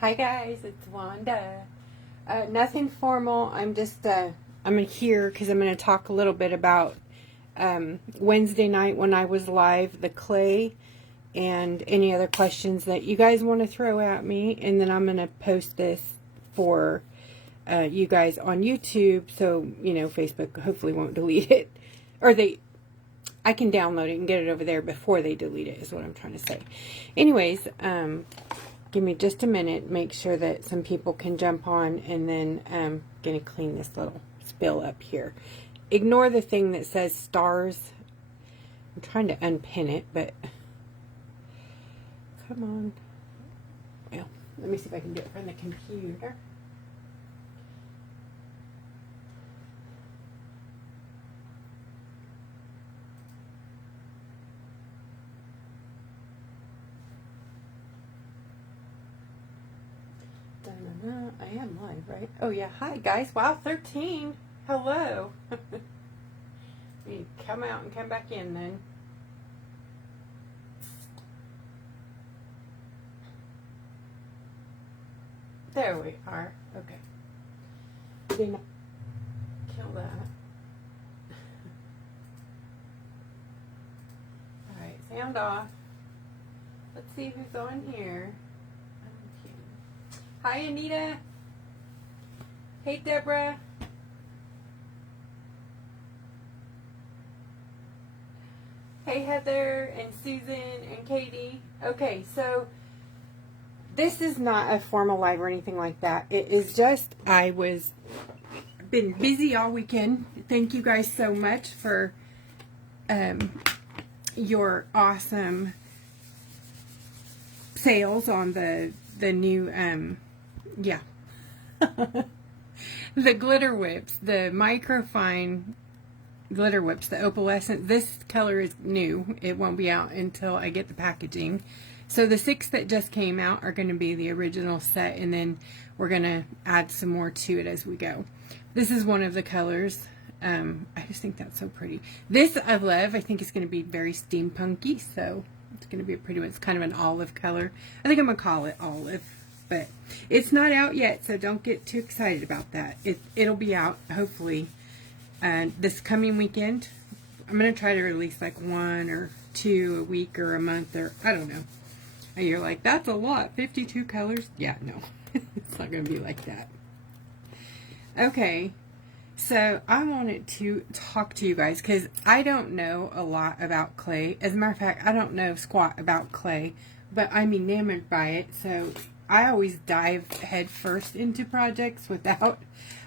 Hi guys, it's Wanda. Nothing formal. I'm just I'm here because I'm going to talk a little bit about Wednesday night when I was live, the clay, and any other questions that you guys want to throw at me, and then I'm going to post this for you guys on YouTube, so you know Facebook hopefully won't delete it, or I can download it and get it over there before they delete it, is what I'm trying to say. Anyways, give me just a minute, make sure that some people can jump on, and then I'm going to clean this little spill up here. Ignore the thing that says stars. I'm trying to unpin it, but come on. Well, let me see if I can do it from the computer. I am live, right? Oh yeah, hi guys. Wow, 13. Hello. You come out and come back in then. There we are. Okay. Didn't kill that. Alright, sound off. Let's see who's on here. Hi, Anita. Hey, Deborah. Hey, Heather and Susan and Katie. Okay, so this is not a formal live or anything like that. It is just, been busy all weekend. Thank you guys so much for your awesome sales on the new yeah. The glitter whips, the microfine glitter whips, the opalescent. This color is new. It won't be out until I get the packaging. So the 6 that just came out are going to be the original set, and then we're going to add some more to it as we go. This is one of the colors. I just think that's so pretty. This I love. I think it's going to be very steampunky, so it's going to be a pretty one. It's kind of an olive color. I think I'm going to call it olive. But it's not out yet, so don't get too excited about that. It'll be out, hopefully, this coming weekend. I'm going to try to release like 1 or 2 a week or a month, or I don't know. And you're like, that's a lot, 52 colors? Yeah, no, it's not going to be like that. Okay, so I wanted to talk to you guys because I don't know a lot about clay. As a matter of fact, I don't know squat about clay, but I'm enamored by it, so I always dive head first into projects without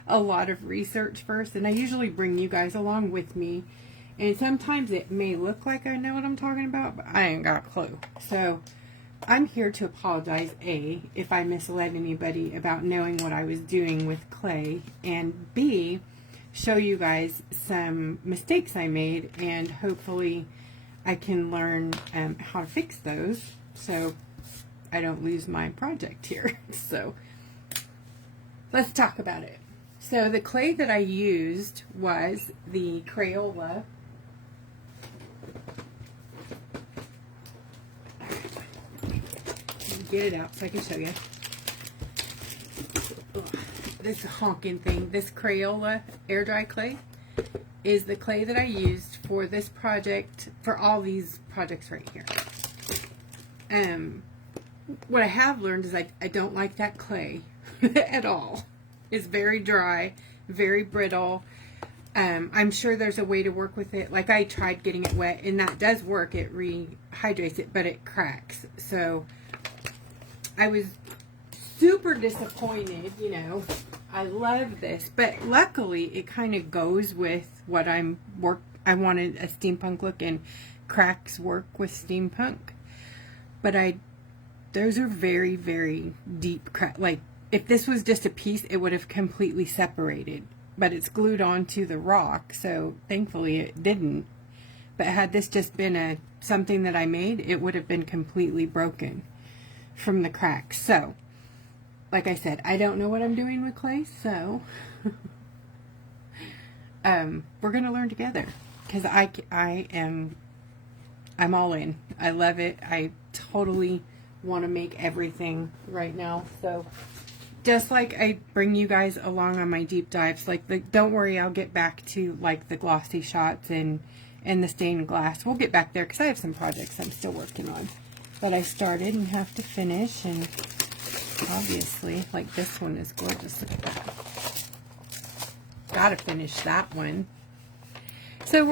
a lot of research first, and I usually bring you guys along with me, and sometimes it may look like I know what I'm talking about, but I ain't got a clue. So I'm here to apologize, A, if I misled anybody about knowing what I was doing with clay, and B, show you guys some mistakes I made, and hopefully I can learn how to fix those so I don't lose my project here. So let's talk about it. So the clay that I used was the Crayola. Get it out so I can show you. This honking thing, this Crayola air dry clay is the clay that I used for this project, for all these projects right here. What I have learned is I don't like that clay at all. It's very dry, very brittle. I'm sure there's a way to work with it. Like I tried getting it wet, and that does work. It rehydrates it, but it cracks. So I was super disappointed, you know. I love this, but luckily it kind of goes with what I wanted a steampunk look, and cracks work with steampunk. But those are very, very deep cracks. Like, if this was just a piece, it would have completely separated. But it's glued onto the rock, so thankfully it didn't. But had this just been something that I made, it would have been completely broken from the cracks. So, like I said, I don't know what I'm doing with clay, so we're going to learn together. Because I'm all in. I love it. I totally want to make everything right now. So just like I bring you guys along on my deep dives, like don't worry, I'll get back to like the glossy shots and the stained glass. We'll get back there because I have some projects I'm still working on that I started and have to finish. And obviously, like this one is gorgeous. Look at that. Gotta finish that one. So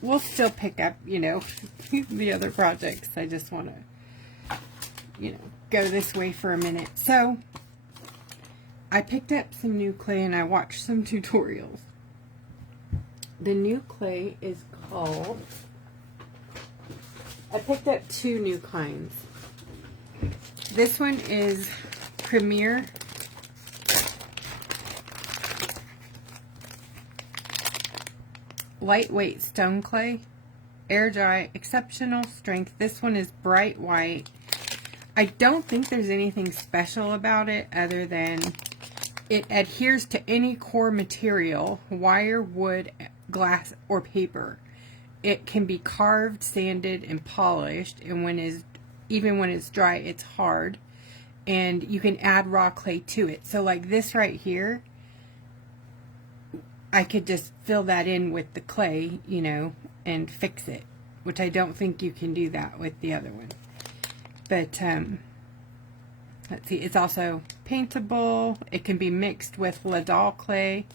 we'll still pick up, you know, the other projects. I just want to, you know, go this way for a minute. So I picked up some new clay and I watched some tutorials. The new clay is called, I picked up two new kinds. This one is Premier Lightweight Stone Clay, air dry, exceptional strength. This one is bright white. I don't think there's anything special about it other than it adheres to any core material, wire, wood, glass, or paper. It can be carved, sanded, and polished, and even when it's dry, it's hard. And you can add raw clay to it. So like this right here, I could just fill that in with the clay, you know, and fix it, which I don't think you can do that with the other one. But let's see, it's also paintable. It can be mixed with Ladal clay.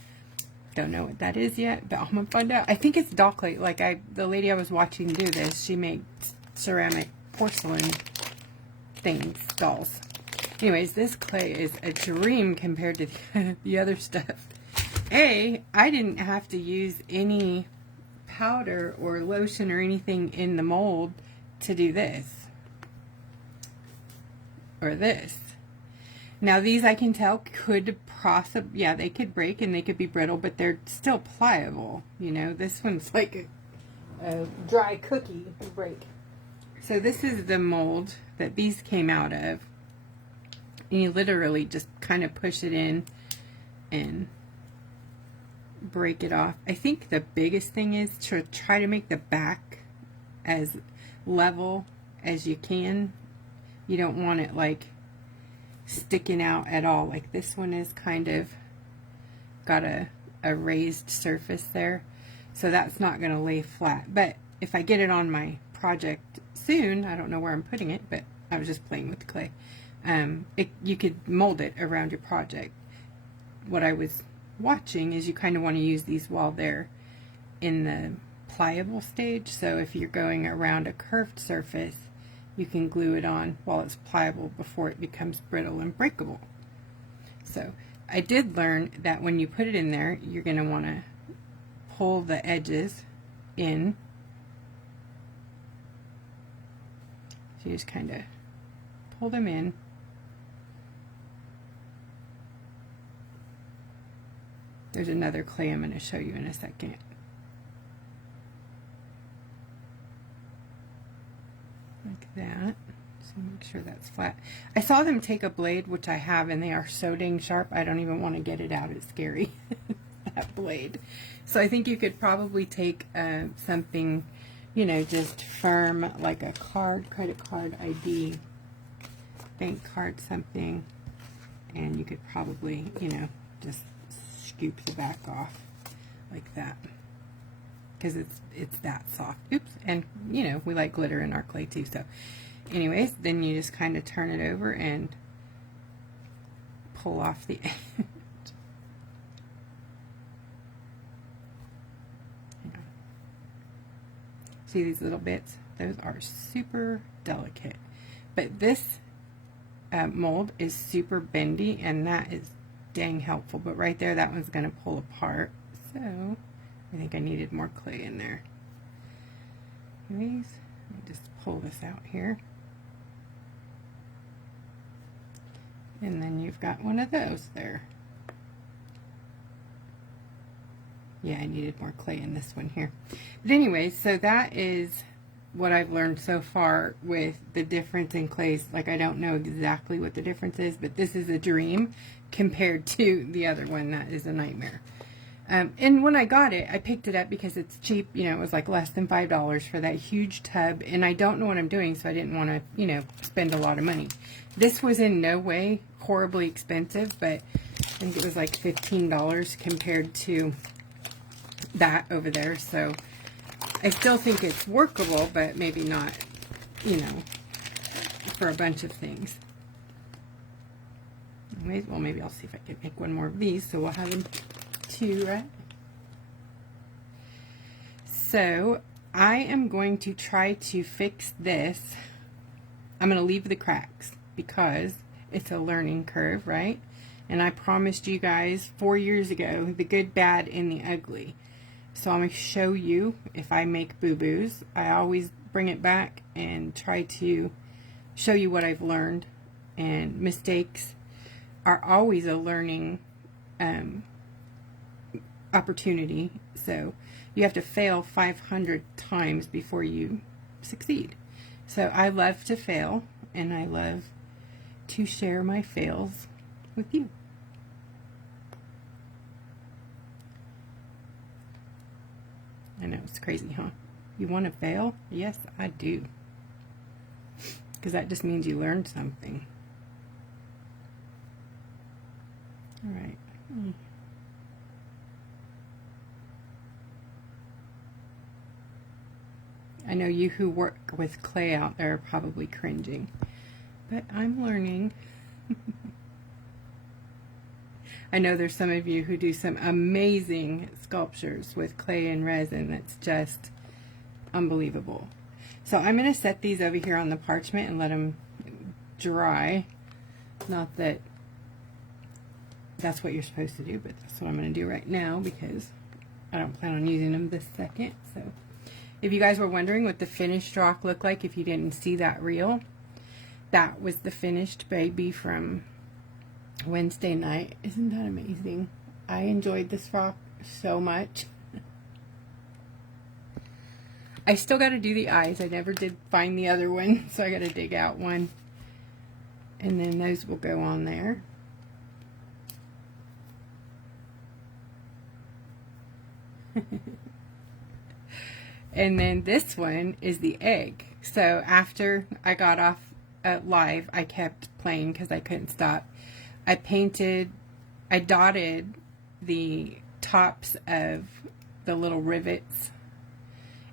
Don't know what that is yet, but I'm gonna find out. I think it's doll clay. Like the lady I was watching do this, she makes ceramic porcelain things, dolls. Anyways, this clay is a dream compared to the other stuff. I didn't have to use any powder or lotion or anything in the mold to do this. Or this. Now these I can tell could possibly, yeah, they could break and they could be brittle, but they're still pliable. You know, this one's like a dry cookie break. So this is the mold that these came out of. And you literally just kind of push it in and break it off. I think the biggest thing is to try to make the back as level as you can. You don't want it like sticking out at all. Like this one is kind of got a raised surface there, so that's not going to lay flat. But if I get it on my project soon, I don't know where I'm putting it, but I was just playing with the clay. You could mold it around your project. What I was watching is you kind of want to use these while they're in the pliable stage. So if you're going around a curved surface, you can glue it on while it's pliable before it becomes brittle and breakable. So I did learn that when you put it in there, you're going to want to pull the edges in. So you just kind of pull them in. There's another clay I'm going to show you in a second. Like that. So make sure that's flat. I saw them take a blade, which I have, and they are so dang sharp, I don't even want to get it out. It's scary, that blade. So I think you could probably take something, you know, just firm, like a card, credit card, ID, bank card, something, and you could probably, you know, just scoop the back off like that, because it's that soft. Oops. And you know, we like glitter in our clay too. So anyways, then you just kind of turn it over and pull off the edge. See these little bits? Those are super delicate, but this mold is super bendy, and that is dang helpful. But right there, that one's going to pull apart, so I think I needed more clay in there. Anyways, let me just pull this out here, and then you've got one of those there. Yeah, I needed more clay in this one here. But anyways, so that is what I've learned so far with the difference in clays. Like, I don't know exactly what the difference is, but this is a dream compared to the other one that is a nightmare. And when I got it, I picked it up because it's cheap. You know, it was like less than $5 for that huge tub. And I don't know what I'm doing, so I didn't want to, you know, spend a lot of money. This was in no way horribly expensive, but I think it was like $15 compared to that over there. So I still think it's workable, but maybe not, you know, for a bunch of things. Anyways, well, maybe I'll see if I can make one more of these, so we'll have them two, right? So I am going to try to fix this. I'm going to leave the cracks because it's a learning curve, right? And I promised you guys 4 years ago the good, bad, and the ugly. So I'm going to show you if I make boo-boos. I always bring it back and try to show you what I've learned. And mistakes are always a learning opportunity. So you have to fail 500 times before you succeed. So I love to fail, and I love to share my fails with you. I know, it's crazy, huh? You want to fail? Yes, I do. Because that just means you learned something. All right. I know you who work with clay out there are probably cringing, but I'm learning. I know there's some of you who do some amazing sculptures with clay and resin that's just unbelievable. So I'm going to set these over here on the parchment and let them dry. Not that that's what you're supposed to do, but that's what I'm going to do right now because I don't plan on using them this second. So if you guys were wondering what the finished rock looked like, if you didn't see that reel, that was the finished baby from Wednesday night. Isn't that amazing? I enjoyed this rock so much. I still got to do the eyes. I never did find the other one, so I got to dig out one. And then those will go on there. And then this one is the egg. So after I got off live, I kept playing because I couldn't stop. I dotted the tops of the little rivets.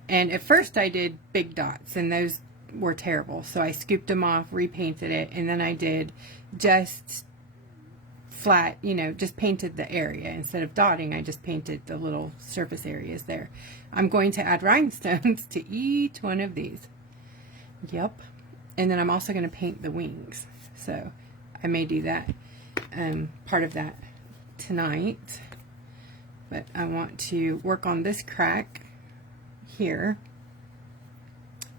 And at first I did big dots, and those were terrible. So I scooped them off, repainted it, and then I did just flat, you know, just painted the area. Instead of dotting, I just painted the little surface areas there. I'm going to add rhinestones to each one of these. Yep. And then I'm also going to paint the wings. So I may do that, part of that tonight. But I want to work on this crack here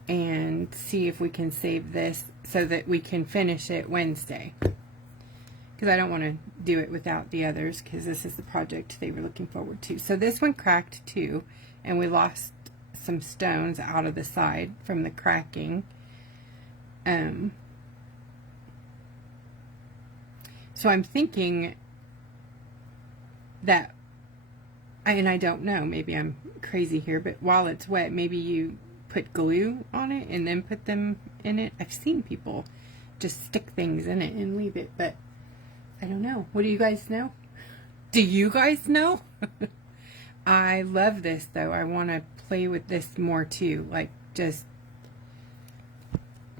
and see if we can save this so that we can finish it Wednesday. Because I don't want to do it without the others, because this is the project they were looking forward to. So this one cracked too, and we lost some stones out of the side from the cracking. So I'm thinking that, and I don't know, maybe I'm crazy here, but while it's wet, maybe you put glue on it and then put them in it. I've seen people just stick things in it and leave it, but I don't know. What do you guys know? Do you guys know? I love this though. I want to play with this more too. Like, just,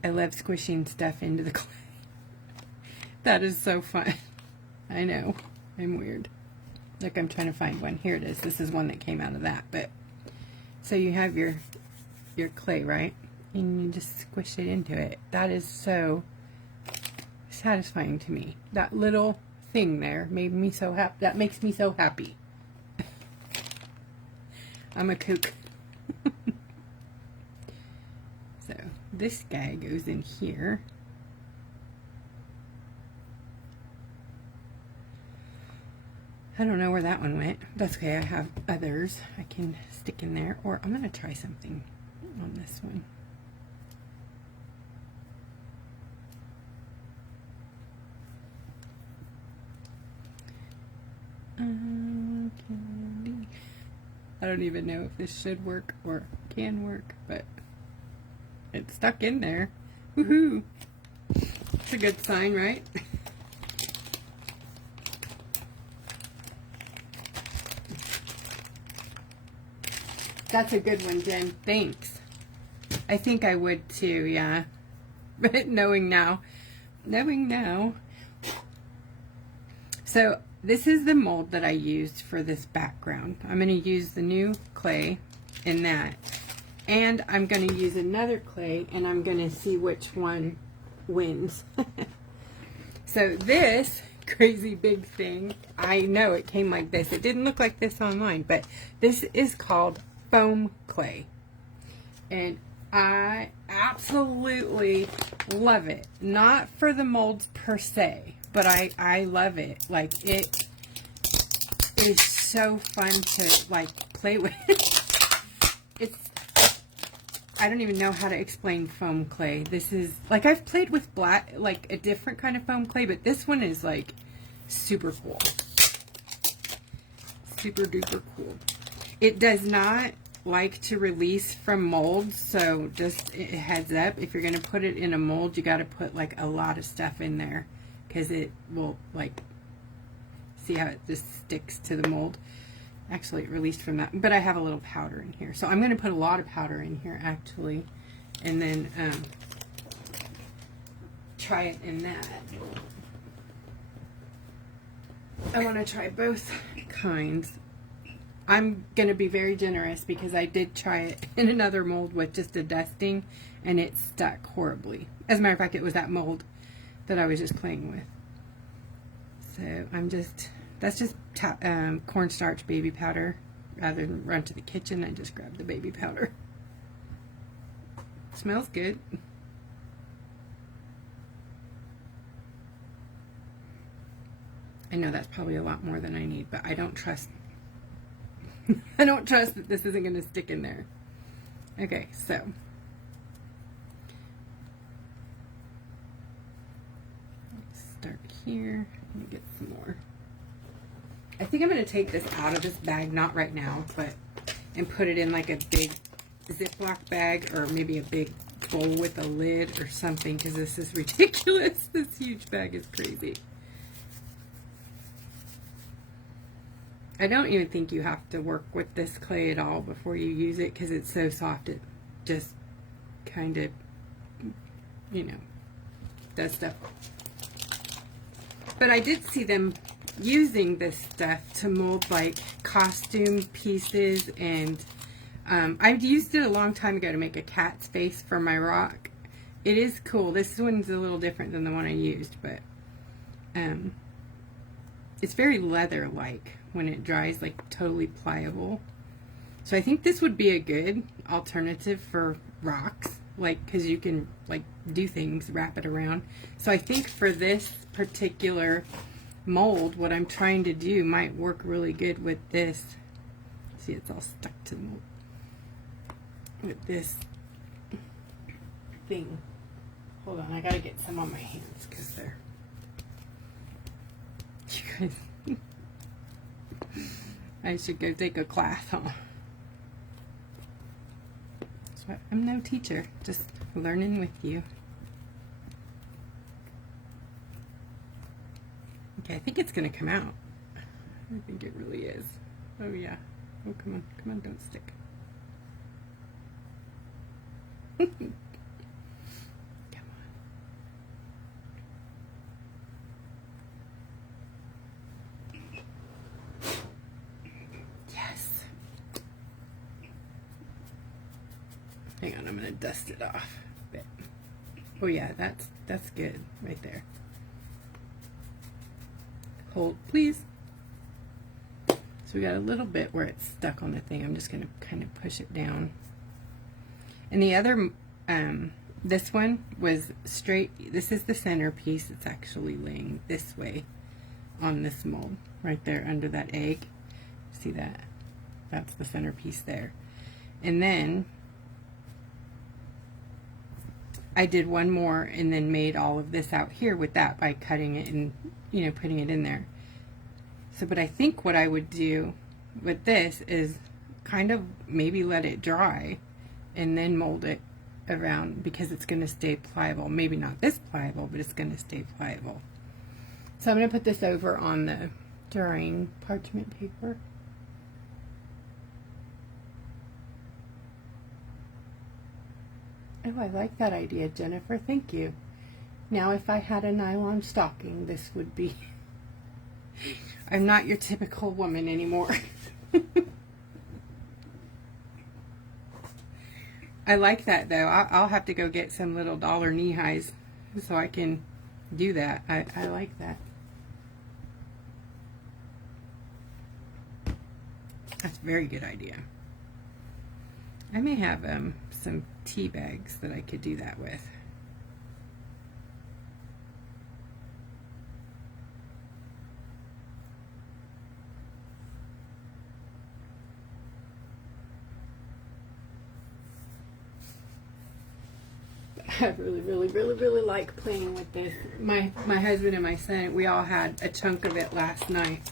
I love squishing stuff into the clay. That is so fun. I know. I'm weird. Look, I'm trying to find one. Here it is. This is one that came out of that. But so you have your clay, right? And you just squish it into it. That is so satisfying to me. That little thing there made me so happy. That makes me so happy. I'm a kook. So this guy goes in here. I don't know where that one went. That's okay. I have others I can stick in there. Or I'm going to try something on this one. I don't even know if this should work or can work, but it's stuck in there. Woohoo! It's a good sign, right? That's a good one, Jen. Thanks. I think I would too, yeah. But knowing now. So this is the mold that I used for this background. I'm going to use the new clay in that. And I'm going to use another clay, and I'm going to see which one wins. So this crazy big thing, I know it came like this. It didn't look like this online, but this is called foam clay. And I absolutely love it. Not for the molds per se, but I love it. Like, it is so fun to like play with. It's, I don't even know how to explain foam clay. This is like, I've played with black, like a different kind of foam clay, but this one is like super cool. Super duper cool. It does not like to release from molds, so just a heads up, if you're going to put it in a mold, you got to put like a lot of stuff in there, because it will, like, see how it just sticks to the mold. Actually, it released from that, but I have a little powder in here, so I'm going to put a lot of powder in here actually, and then try it in that. I want to try both kinds. I'm going to be very generous because I did try it in another mold with just a dusting, and it stuck horribly. As a matter of fact, it was that mold that I was just playing with. So that's just cornstarch baby powder. Rather than run to the kitchen, I just grabbed the baby powder. Smells good. I know that's probably a lot more than I need, but I don't trust I don't trust that this isn't going to stick in there. Okay, so let's start here. Let me get some more. I think I'm going to take this out of this bag, not right now, but and put it in like a big Ziploc bag, or maybe a big bowl with a lid or something, because this is ridiculous. This huge bag is crazy. I don't even think you have to work with this clay at all before you use it, because it's so soft it just kind of, you know, does stuff. But I did see them using this stuff to mold like costume pieces, and I've used it a long time ago to make a cat's face for my rock. It is cool. This one's a little different than the one I used, but it's very leather-like when it dries, like totally pliable. So I think this would be a good alternative for rocks, like, because you can like do things, wrap it around. So I think for this particular mold, what I'm trying to do might work really good with this. See, it's all stuck to the mold. With this thing. Hold on, I gotta get some on my hands because they're, you guys, I should go take a class, huh? So I'm no teacher, just learning with you. Okay, I think it's gonna come out. I think it really is. Oh yeah. Oh, come on, come on, don't stick. Come on. Yes. Hang on, I'm gonna dust it off a bit. Oh yeah, that's good right there. Hold, please. So we got a little bit where it's stuck on the thing. I'm just gonna kind of push it down. And the other, this one was straight. This is the centerpiece. It's actually laying this way on this mold right there under that egg. See that? That's the centerpiece there. And then I did one more and then made all of this out here with that by cutting it and, you know, putting it in there. So, but I think what I would do with this is kind of maybe let it dry and then mold it around, because it's going to stay pliable. Maybe not this pliable, but it's going to stay pliable. So I'm going to put this over on the drying parchment paper. Oh, I like that idea, Jennifer. Thank you. Now, if I had a nylon stocking, this would be... I'm not your typical woman anymore. I like that, though. I'll have to go get some little dollar knee highs so I can do that. I like that. That's a very good idea. I may have some tea bags that I could do that with. I really like playing with this. My husband and my son, we all had a chunk of it last night.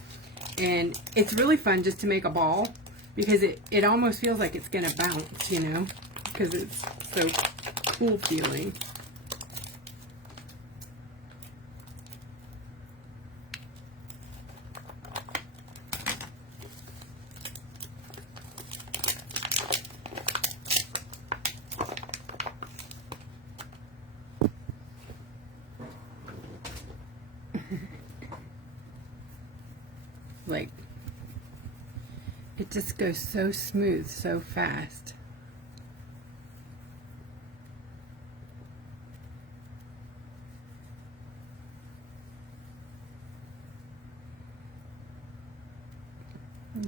And it's really fun just to make a ball, because it almost feels like it's going to bounce, you know, because it's so cool feeling. Like, it just goes so smooth, so fast.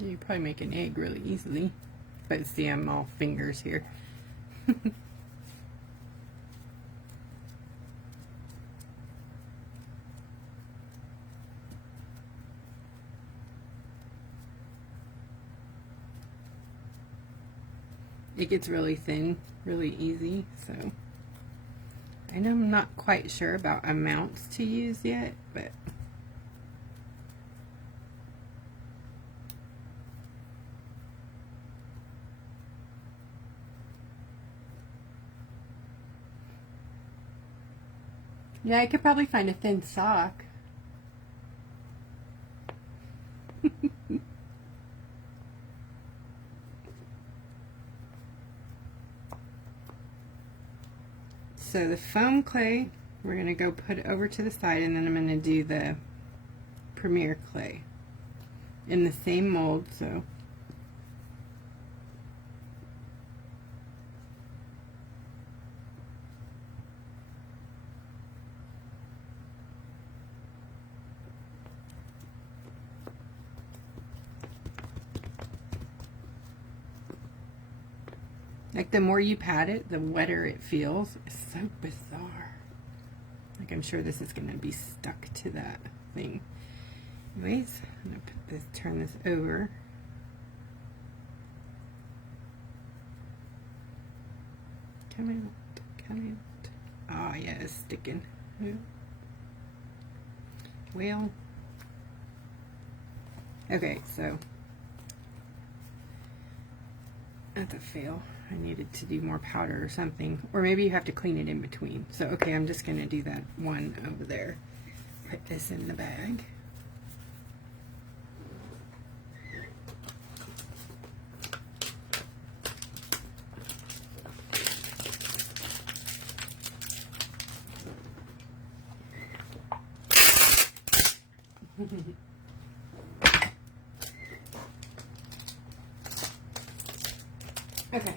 You probably make an egg really easily, but see, I'm all fingers here. It gets really thin, really easy, so I know I'm not quite sure about amounts to use yet, but yeah, I could probably find a thin sock. So the foam clay, we're going to go put it over to the side, and then I'm going to do the Premier clay in the same mold. So like, the more you pat it, the wetter it feels. It's so bizarre. Like, I'm sure this is going to be stuck to that thing. Anyways, I'm going to put this, turn this over. Come out, come out. Oh, yeah, it's sticking. Well, okay, so that's a fail. I needed to do more powder or something, or maybe you have to clean it in between. So okay, I'm just gonna do that one over there. Put this in the bag. Okay,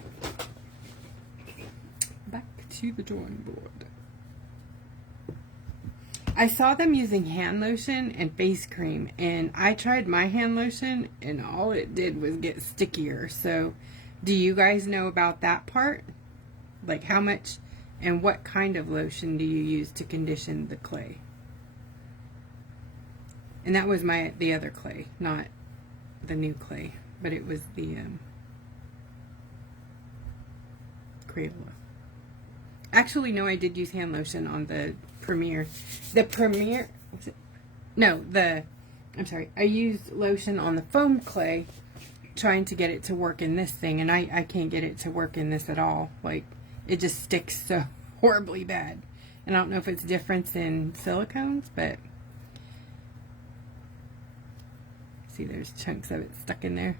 back to the drawing board. I saw them using hand lotion and face cream, and I tried my hand lotion and all it did was get stickier. So do you guys know about that part? Like, how much and what kind of lotion do you use to condition the clay? And that was the other clay, not the new clay, but it was the Crayola. Actually, no, I did use hand lotion on the Premier. The Premier, was it? No, I'm sorry, I used lotion on the foam clay, trying to get it to work in this thing, and I can't get it to work in this at all. Like, it just sticks so horribly bad. And I don't know if it's a difference in silicones, but see, there's chunks of it stuck in there.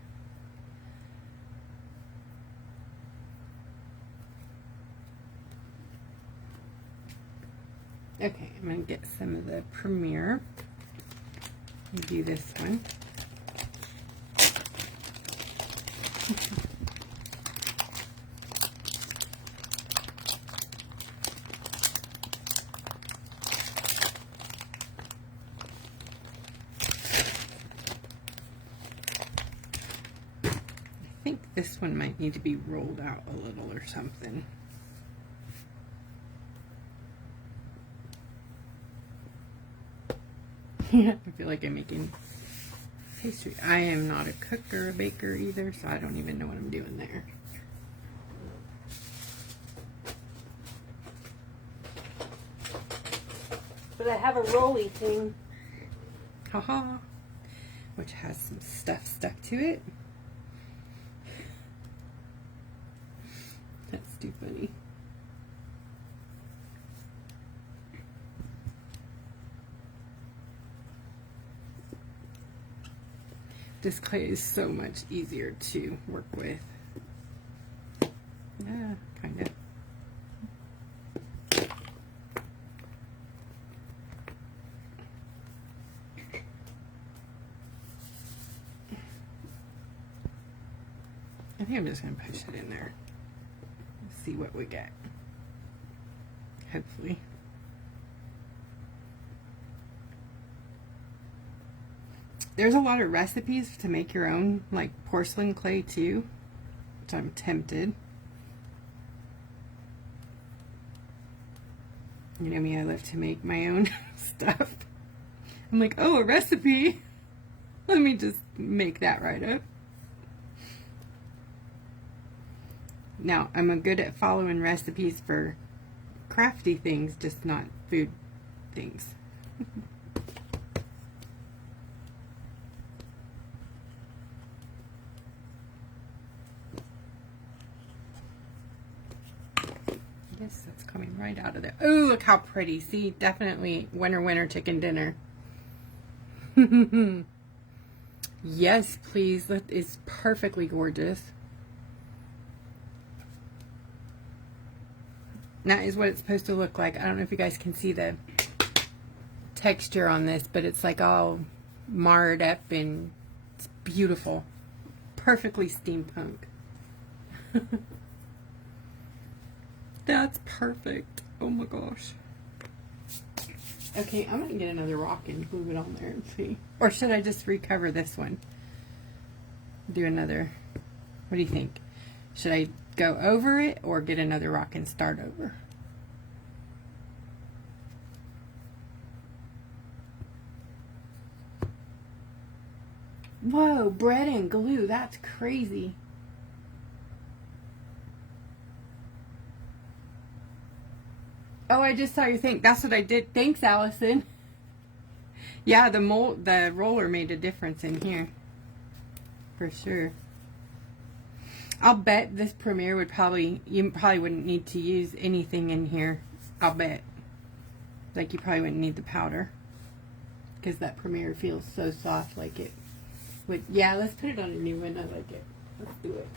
Okay, I'm going to get some of the Premier and do this one. I think this one might need to be rolled out a little or something. I feel like I'm making pastry. I am not a cook or a baker either, so I don't even know what I'm doing there. But I have a rolly thing. Haha. Which has some stuff stuck to it. That's too funny. This clay is so much easier to work with. Yeah, kind of. I think I'm just going to push it in there. See what we get. Hopefully. There's a lot of recipes to make your own, like, porcelain clay too, which I'm tempted. You know me, I love to make my own stuff. I'm like, oh, a recipe. Let me just make that right up. Now, I'm good at following recipes for crafty things, just not food things. Yes, that's coming right out of there. Oh, look how pretty. See, definitely winter chicken dinner. Yes, please. That is perfectly gorgeous. That is what it's supposed to look like. I don't know if you guys can see the texture on this, but it's like all marred up and it's beautiful. Perfectly steampunk. That's perfect. Oh my gosh. Okay, I'm going to get another rock and glue it on there and see. Or should I just recover this one? Do another. What do you think? Should I go over it or get another rock and start over? Whoa, bread and glue. That's crazy. Oh, I just saw your thing. That's what I did. Thanks, Allison. Yeah, the roller made a difference in here. For sure. I'll bet this Premier would you probably wouldn't need to use anything in here. I'll bet. Like, you probably wouldn't need the powder. Because that Premier feels so soft like it would. Yeah, let's put it on a new one. I like it. Let's do it.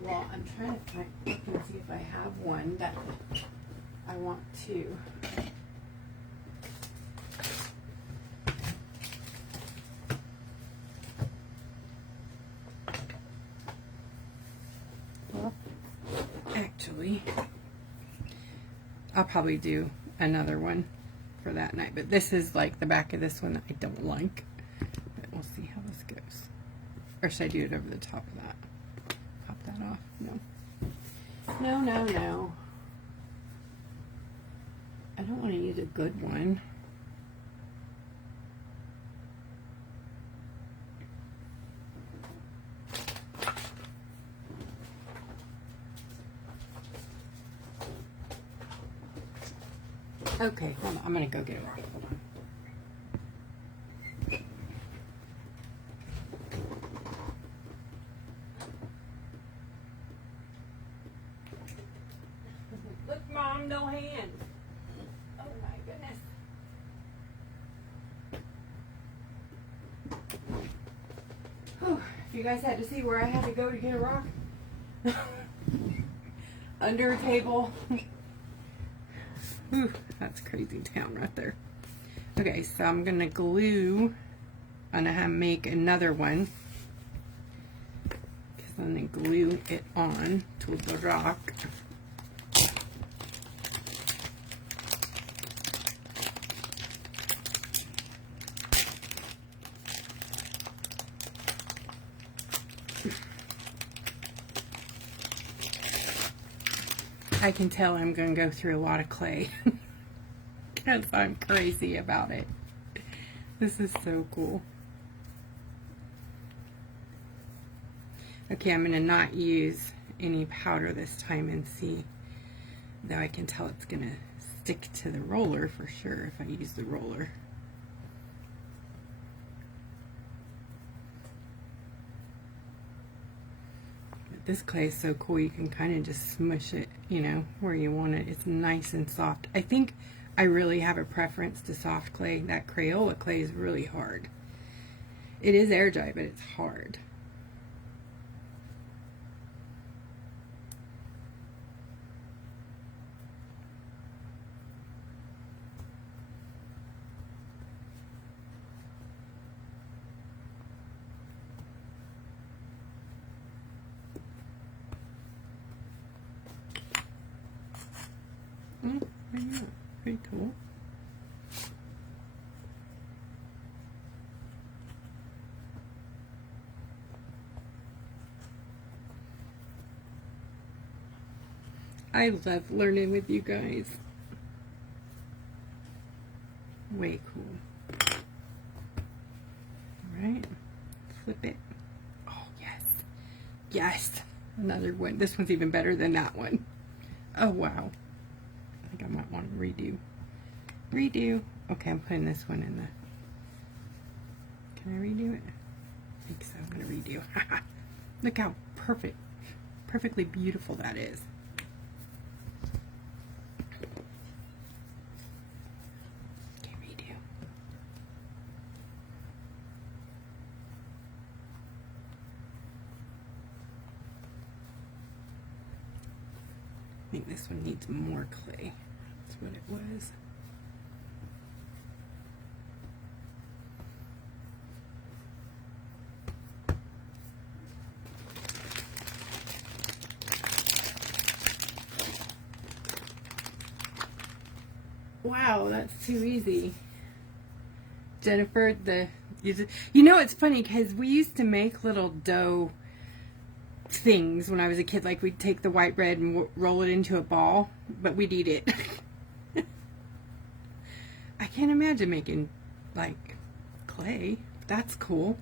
Well, I'm trying to look and see if I have one that I want to. Well, actually, I'll probably do another one for that night. But this is like the back of this one that I don't like. But we'll see how this goes. Or should I do it over the top of that? That off. No. No, no, no. I don't want to use a good one. Okay, hold on. I'm going to go get a rock. Hold on. Look, Mom, no hands. Oh my goodness. Whew. If you guys had to see where I had to go to get a rock. Under a table. Whew, that's crazy town right there. Okay, so I'm gonna glue. I'm gonna make another one because I'm gonna glue it on to the rock. I can tell I'm going to go through a lot of clay because I'm crazy about it. This is so cool. Okay, I'm going to not use any powder this time and see, though I can tell it's going to stick to the roller for sure if I use the roller. This clay is so cool, you can kind of just smush it, you know, where you want it. It's nice and soft. I think I really have a preference to soft clay. That Crayola clay is really hard. It is air dry, but it's hard. Oh, yeah, pretty cool. I love learning with you guys. Way cool. Alright, flip it. Oh, yes. Yes! Another one. This one's even better than that one. Oh, wow. I think I might want to redo. Redo. Okay, I'm putting this one in the... Can I redo it? I think so. I'm going to redo. Look how perfectly beautiful that is. Okay, redo. I think this one needs more clay. That's what it was. Wow, that's too easy. Jennifer, you know, it's funny because we used to make little dough things when I was a kid. Like, we'd take the white bread and roll it into a ball, but we'd eat it. I can't imagine making, like, clay. That's cool.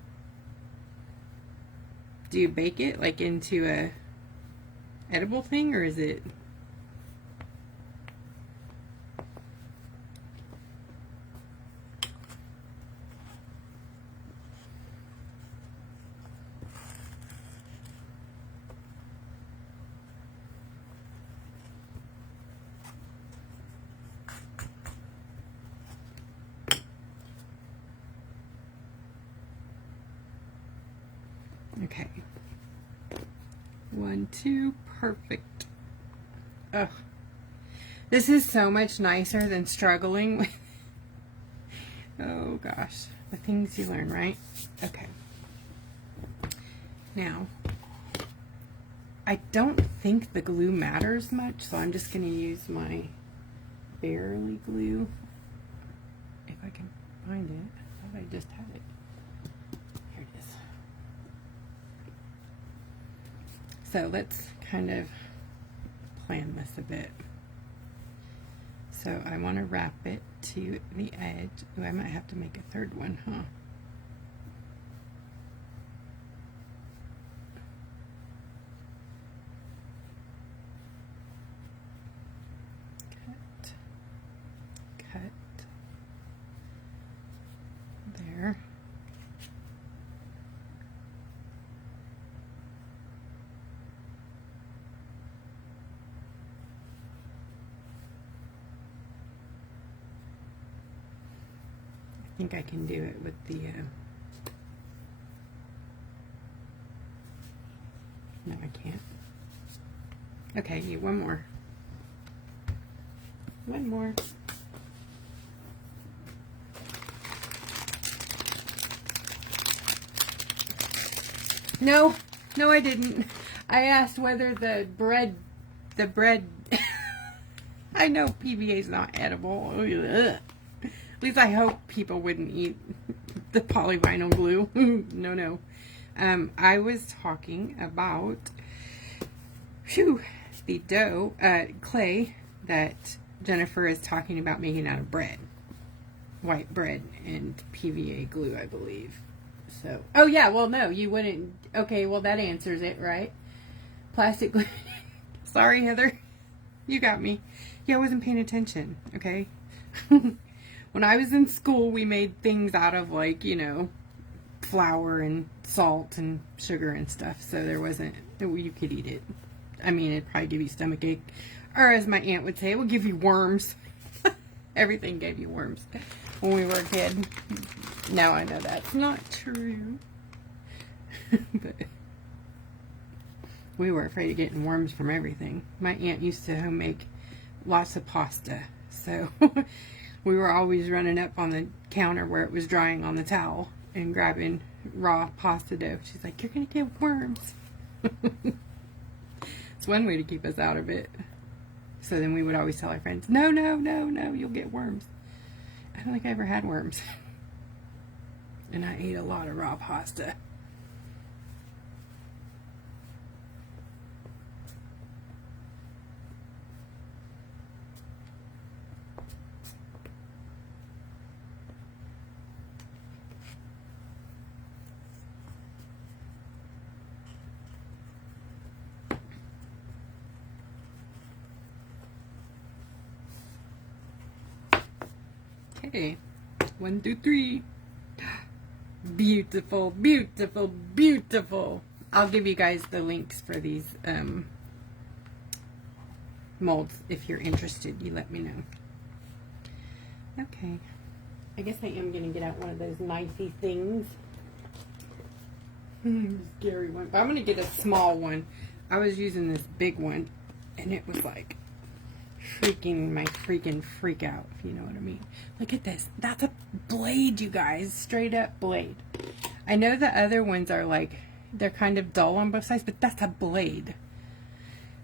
Do you bake it, like, into a edible thing, or is it... Okay. 1, 2, perfect. Ugh. This is so much nicer than struggling with... Oh gosh. The things you learn, right? Okay. Now, I don't think the glue matters much, so I'm just going to use my Barely glue. If I can find it. I thought I just had it. Here it is. So let's kind of plan this a bit. So I want to wrap it to the edge. Ooh, I might have to make a third one, huh? Cut. there. I think I can do it with the, no I can't. Okay, need one more. One more. No, no I didn't. I asked whether the bread, I know PVA is not edible. Ugh. At least I hope people wouldn't eat the polyvinyl glue. No, no. I was talking about the dough, clay that Jennifer is talking about making out of bread. White bread and PVA glue, I believe. So, oh yeah, well no, you wouldn't. Okay, well that answers it, right? Plastic glue. Sorry, Heather. You got me. Yeah, I wasn't paying attention, okay? When I was in school, we made things out of, like, you know, flour and salt and sugar and stuff. So there wasn't, you could eat it. I mean, it'd probably give you stomachache. Or as my aunt would say, it would give you worms. Everything gave you worms when we were a kid. Now I know that's not true. But we were afraid of getting worms from everything. My aunt used to make lots of pasta. So we were always running up on the counter where it was drying on the towel and grabbing raw pasta dough. She's like, you're going to get worms. It's one way to keep us out of it. So then we would always tell our friends, no, no, no, no, you'll get worms. I don't think I ever had worms. And I ate a lot of raw pasta. Okay, 1, 2, 3. Beautiful, beautiful, beautiful. I'll give you guys the links for these molds if you're interested. You let me know. Okay, I guess I am gonna get out one of those knifey things. Scary one, but I'm gonna get a small one. I was using this big one, and it was like freaking my freaking freak out, if you know what I mean. Look at this. That's a blade, you guys. Straight up blade. I know the other ones are like, they're kind of dull on both sides, but that's a blade.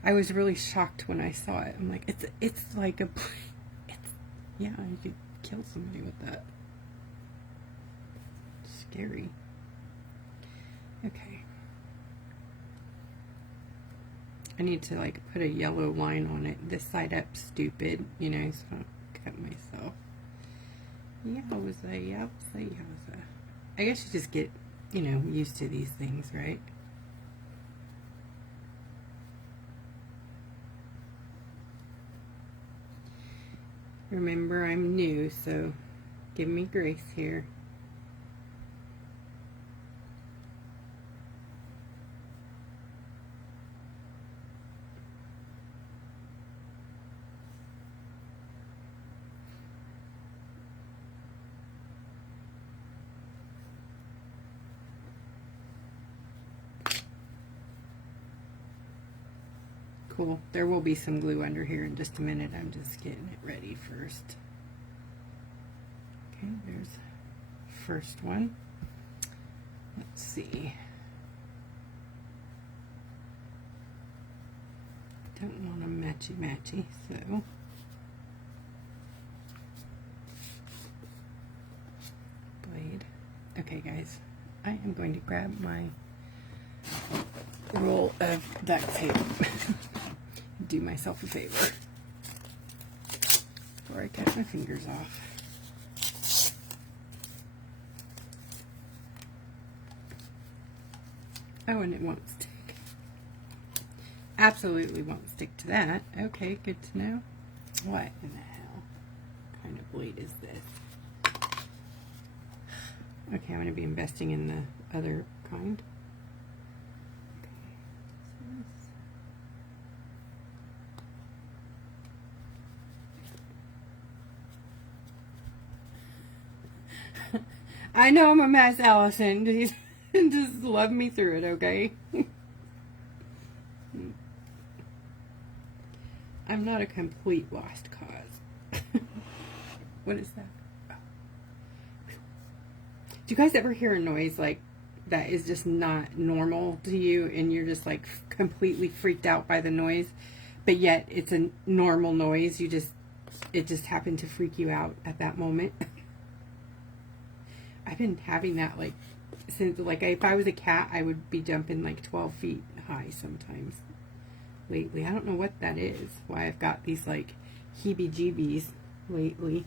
I was really shocked when I saw it. I'm like, it's like a blade. Yeah, you could kill somebody with that. Scary. Okay. I need to like put a yellow line on it. This side up, stupid, you know, so I don't cut myself. Yowza. I guess you just get, you know, used to these things, right? Remember, I'm new, so give me grace here. Cool. There will be some glue under here in just a minute. I'm just getting it ready first. Okay, there's the first one. Let's see. Don't want a matchy-matchy, so blade. Okay, guys, I am going to grab my roll of duct tape. Do myself a favor before I cut my fingers off. Oh, and it won't stick. Absolutely won't stick to that. Okay, good to know. What in the hell kind of blade is this? Okay, I'm going to be investing in the other kind. I know I'm a mess, Allison. Just love me through it, okay? I'm not a complete lost cause. What is that? Oh. Do you guys ever hear a noise like that is just not normal to you and you're just like completely freaked out by the noise, but yet it's a normal noise? It just happened to freak you out at that moment. I've been having that like since, like, if I was a cat, I would be jumping like 12 feet high sometimes lately. I don't know what that is, why I've got these like heebie-jeebies lately.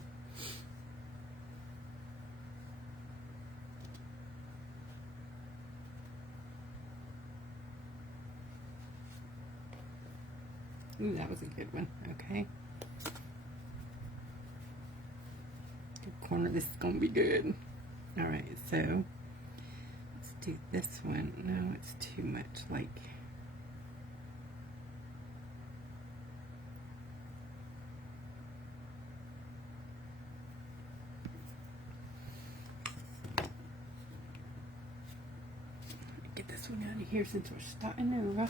Ooh, that was a good one. Okay. Good corner. This is going to be good. All right, so let's do this one. No, it's too much like... Get this one out of here since we're starting over.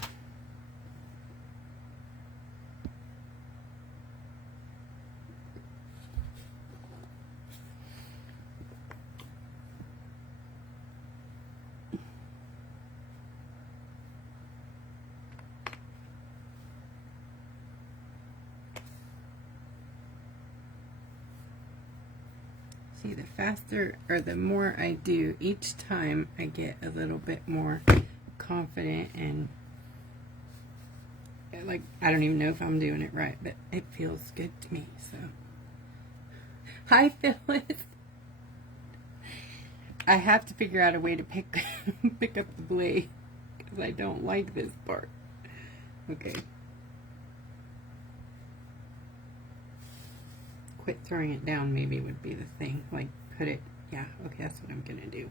See, the faster or the more I do each time, I get a little bit more confident, and like, I don't even know if I'm doing it right, but it feels good to me. So hi, Phyllis. I have to figure out a way to pick up the blade because I don't like this part. Okay. Quit throwing it down maybe would be the thing. Like, put it, yeah, okay, that's what I'm gonna do.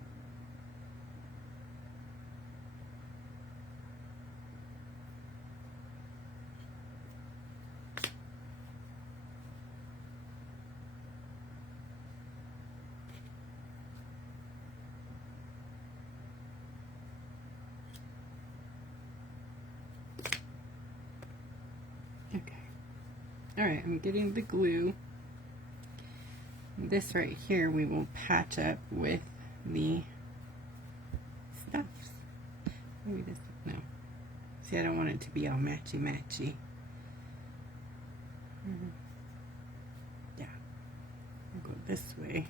Okay. Alright, I'm getting the glue. This right here we will patch up with the stuffs. Maybe this, no. See, I don't want it to be all matchy-matchy. Yeah, I'll go this way.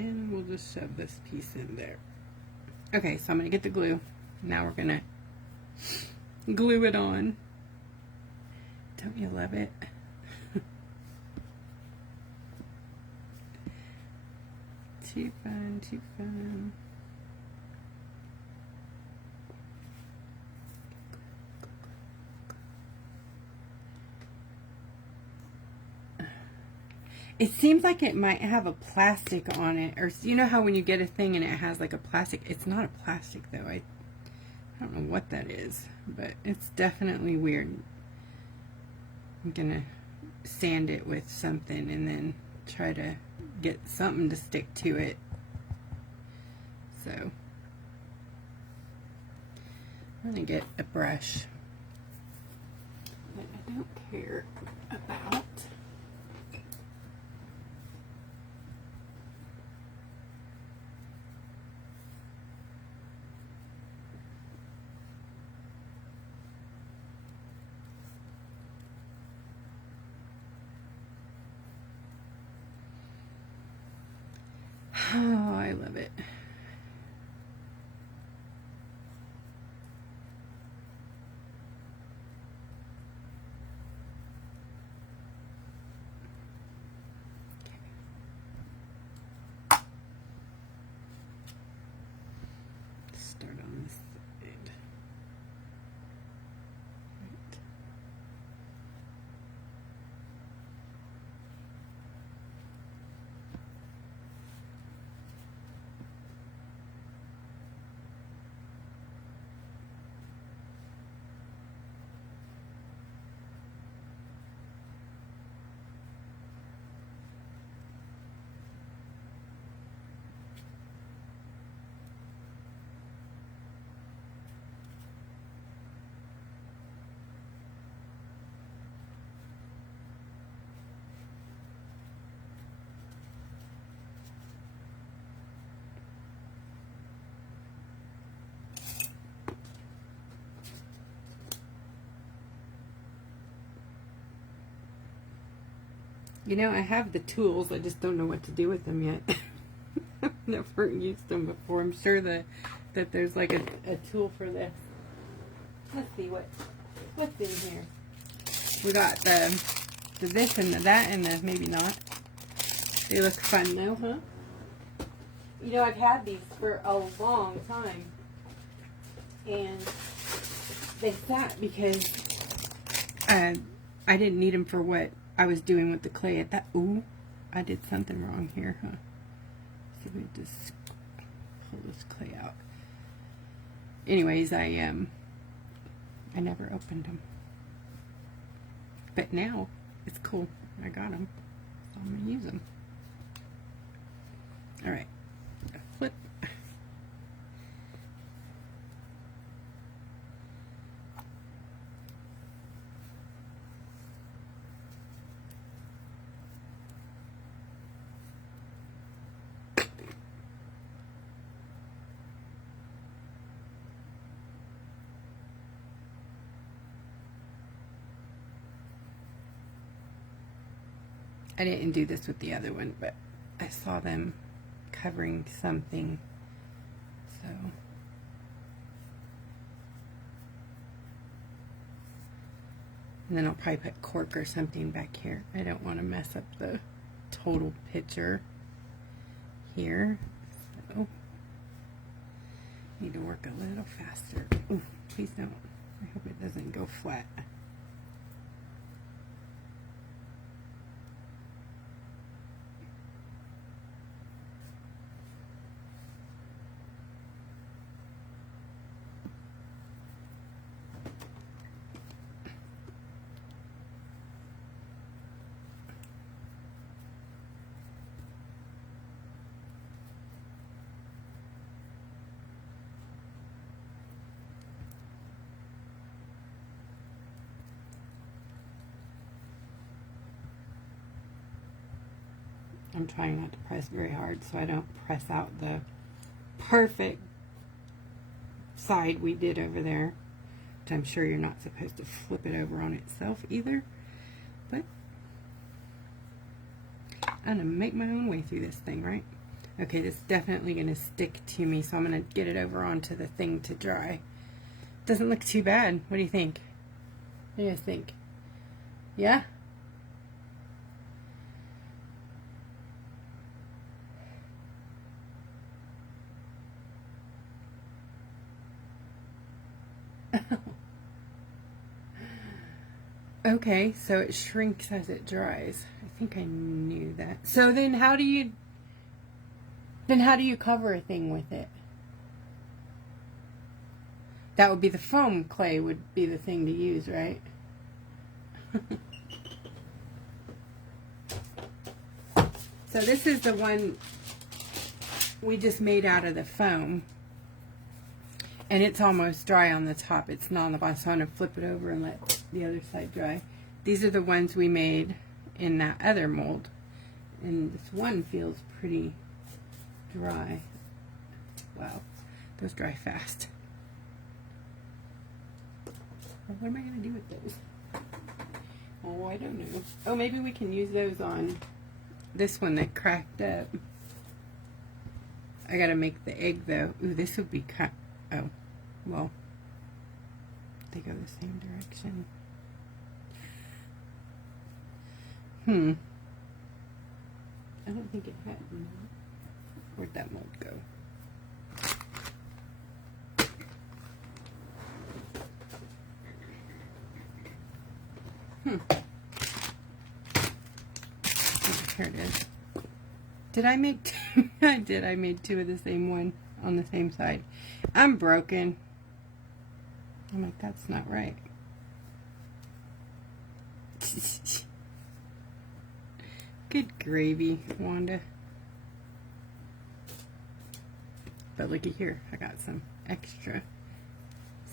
And we'll just shove this piece in there. Okay, so I'm going to get the glue. Now we're going to glue it on. Don't you love it? Too fun, too fun. It seems like it might have a plastic on it, or you know how when you get a thing and it has like a plastic, it's not a plastic though. I don't know what that is, but it's definitely weird. I'm gonna sand it with something and then try to get something to stick to it. So I'm gonna get a brush that I don't care about. Oh, I love it. Start on this side. Right. You know, I have the tools, I just don't know what to do with them yet. I've never used them before. I'm sure that there's like a tool for this. Let's see what's in here. We got the this and the that and the maybe not. They look fun though, huh? You know, I've had these for a long time. And they sat because I didn't need them for what I was doing with the clay at that. Ooh, I did something wrong here, huh? So we just pull this clay out. Anyways, I never opened them, but now it's cool. I got them, so I'm gonna use them. All right, flip. I didn't do this with the other one, but I saw them covering something, so. And then I'll probably put cork or something back here. I don't want to mess up the total picture here, so. Need to work a little faster. Ooh, please don't. I hope it doesn't go flat. I'm trying not to press very hard so I don't press out the perfect side we did over there. Which I'm sure you're not supposed to flip it over on itself either. But I'm gonna make my own way through this thing, right? Okay, this is definitely gonna stick to me, so I'm gonna get it over onto the thing to dry. Doesn't look too bad. What do you think? What do you guys think? Yeah? Okay, so it shrinks as it dries. I think I knew that. So then how do you cover a thing with it? That would be the foam clay would be the thing to use, right? So this is the one we just made out of the foam. And it's almost dry on the top. It's not on the bottom, so I'm going to flip it over and let the other side dry. These are the ones we made in that other mold. And this one feels pretty dry. Wow, those dry fast. What am I going to do with those? Oh, I don't know. Oh, maybe we can use those on this one that cracked up. I gotta make the egg though. Ooh, this would be cut. Oh, well, they go the same direction. I don't think it had. Where'd that mold go? Here it is. Did I make two? I did. I made two of the same one on the same side. I'm broken. I'm like, that's not right. Good gravy, Wanda. But looky here, I got some extra.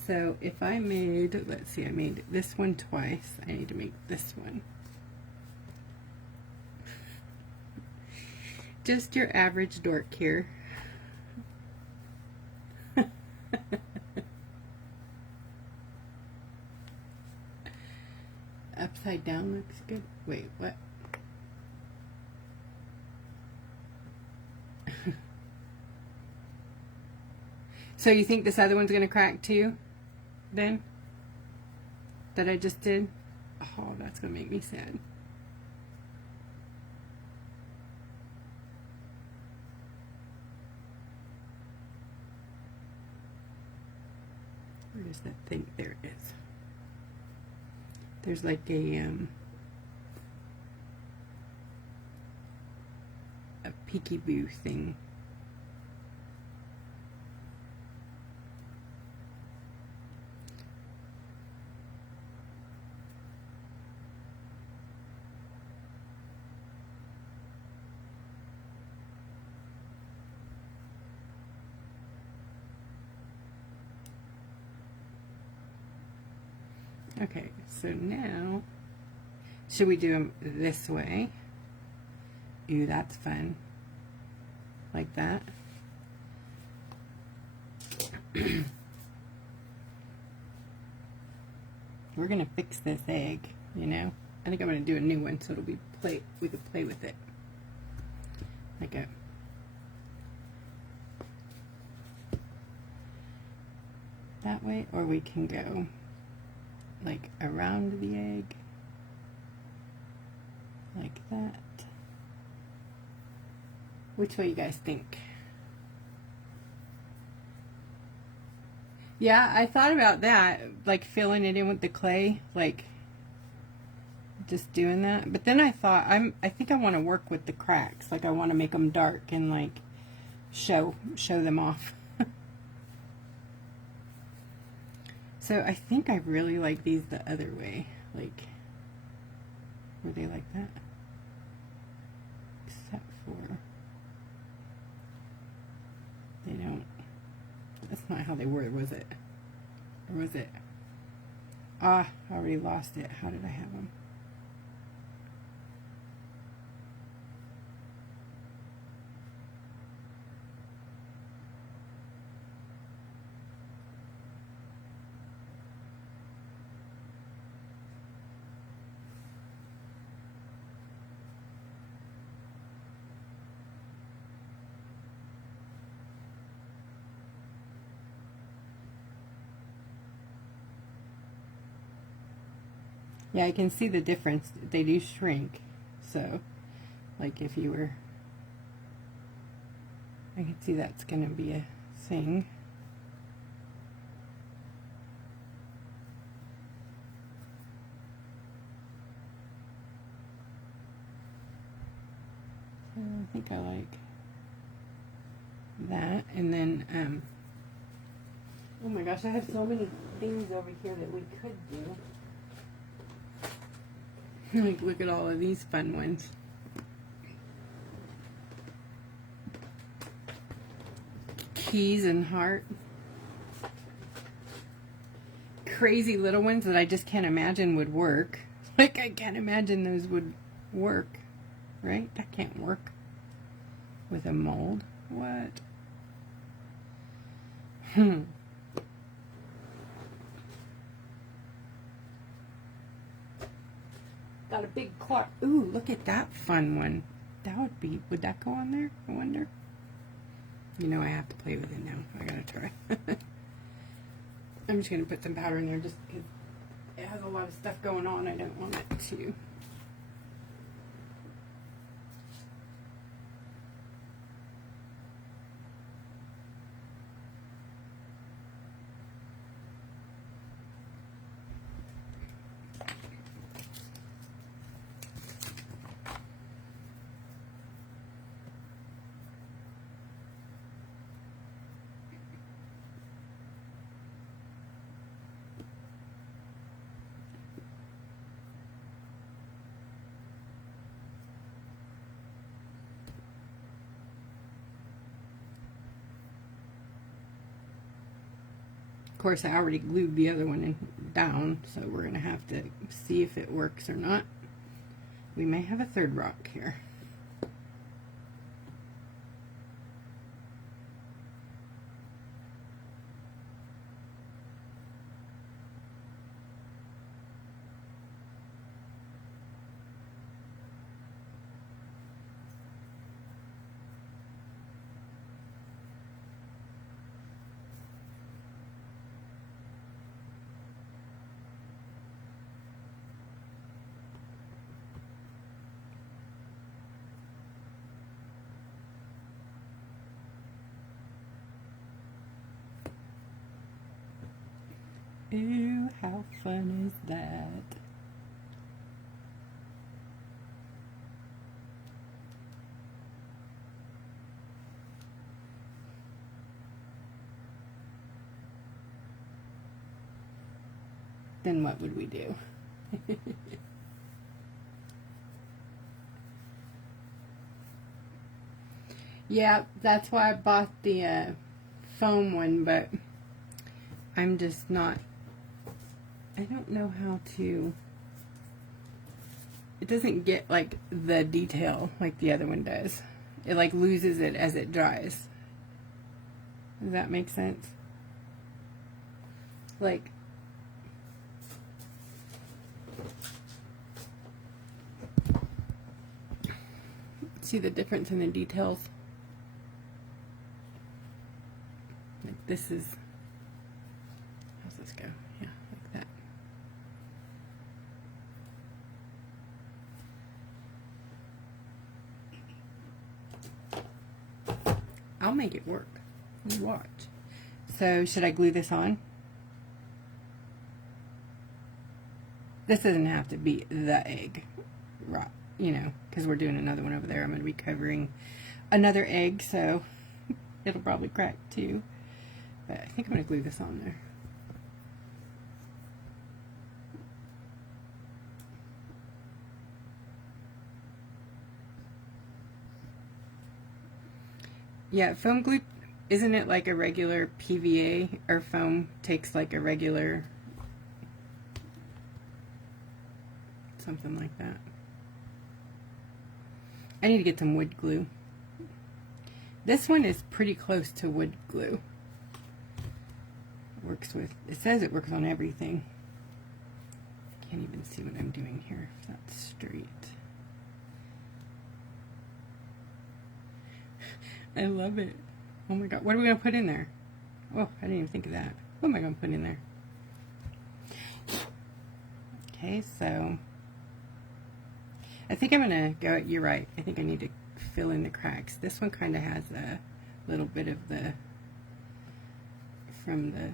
So if I made, let's see, I made this one twice. I need to make this one. Just your average dork here. Upside down looks good. Wait, what? So you think this other one's gonna crack too? Then? That I just did? Oh, that's gonna make me sad. Where is that thing? There it is. There's like a peekaboo thing. Okay, so now, should we do them this way? Ooh, that's fun. Like that. We're gonna fix this egg, you know? I think I'm gonna do a new one so it'll be we could play with it. Like a that way, or we can go like around the egg, like that. Which way you guys think? Yeah, I thought about that, like filling it in with the clay, like just doing that. But then I thought I think I want to work with the cracks, like I want to make them dark and like show them off. So I think I really like these the other way, like, were they like that? Except for, they don't, that's not how they were, was it? Or was it? Ah, I already lost it. How did I have them? Yeah, I can see the difference. They do shrink. So, like if you were, I can see that's going to be a thing. So I think I like that. And then, oh my gosh, I have so many things over here that we could do. Like, look at all of these fun ones. Keys and heart. Crazy little ones that I just can't imagine would work. Like, I can't imagine those would work. Right? That can't work with a mold. What? Got a big clock. Ooh, look at that fun one. That would that go on there? I wonder. You know I have to play with it now. I gotta try. I'm just gonna put some powder in there just because it has a lot of stuff going on. I don't want it to. Of course, I already glued the other one down, so we're going to have to see if it works or not. We may have a third rock here. Ooh, how fun is that? Then what would we do? Yeah, that's why I bought the foam one, but I'm just not, I don't know how to, it doesn't get like the detail like the other one does. It like loses it as it dries. Does that make sense? Like, see the difference in the details? Like this is, how's this go? Yeah, like that. I'll make it work. You watch. So should I glue this on? This doesn't have to be the egg rock, you know, because we're doing another one over there. I'm going to be covering another egg, so it'll probably crack too. But I think I'm going to glue this on there. Yeah, foam glue, isn't it like a regular PVA, or foam takes like a regular, something like that. I need to get some wood glue. This one is pretty close to wood glue. Works with, it says it works on everything. Can't even see what I'm doing here, if that's straight. I love it. Oh my god, what are we going to put in there? Oh, I didn't even think of that. What am I going to put in there? Okay, so I think I'm going to go, you're right, I think I need to fill in the cracks. This one kind of has a little bit of the, from the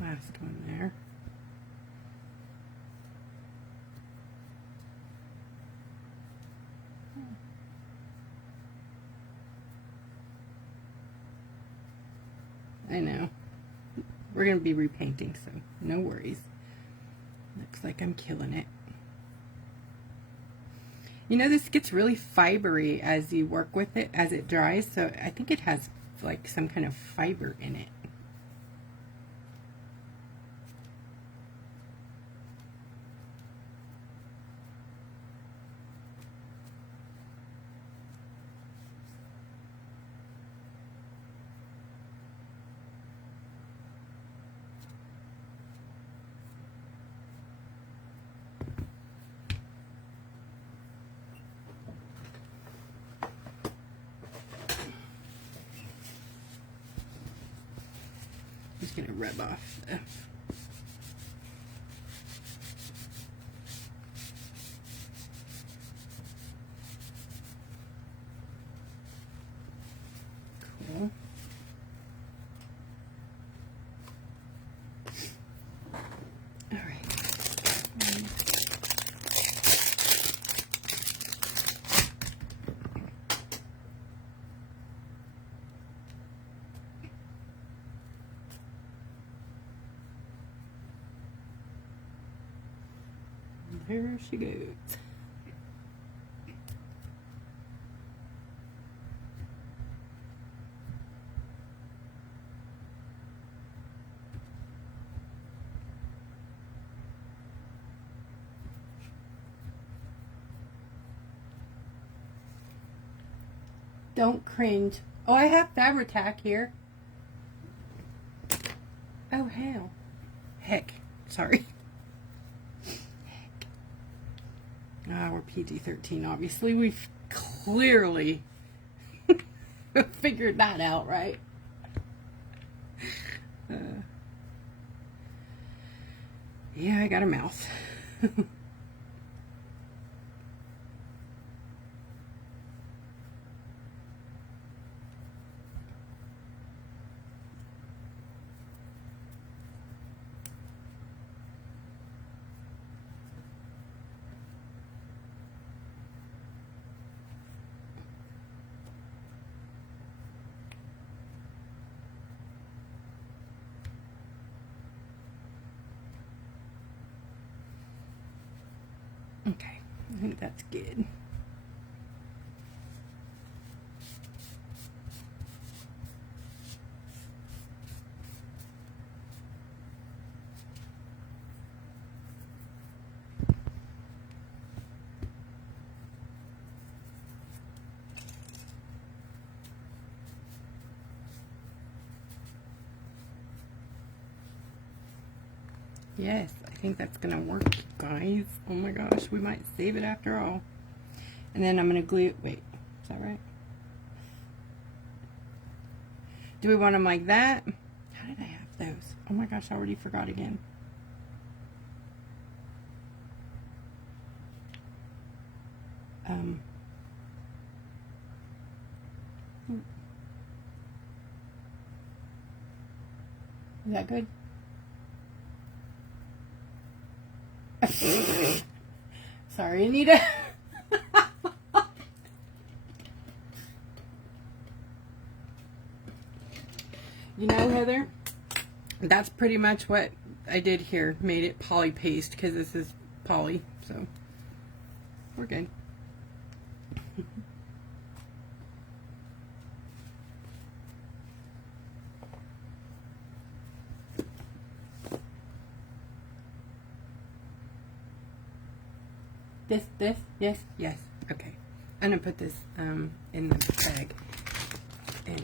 last one there. I know. We're going to be repainting, so no worries. Looks like I'm killing it. You know, this gets really fibery as you work with it, as it dries, so I think it has like some kind of fiber in it. just gonna rub off the cool. All right. There she goes. Don't cringe. Oh, I have Fabri-Tac here. Oh, hell. Heck. Sorry. Ah, we're PG-13, obviously. We've clearly figured that out, right? Yeah, I got a mouth. Okay, I think that's good. Yes, I think that's gonna work, guys. Oh my gosh, we might save it after all. And then I'm gonna glue, wait, is that right? Do we want them like that? How did I have those? Oh my gosh, I already forgot again. Is that good? Sorry, Anita. You know, Heather, that's pretty much what I did here. Made it poly paste because this is poly, so we're good. This, yes, okay. I'm gonna put this in the bag and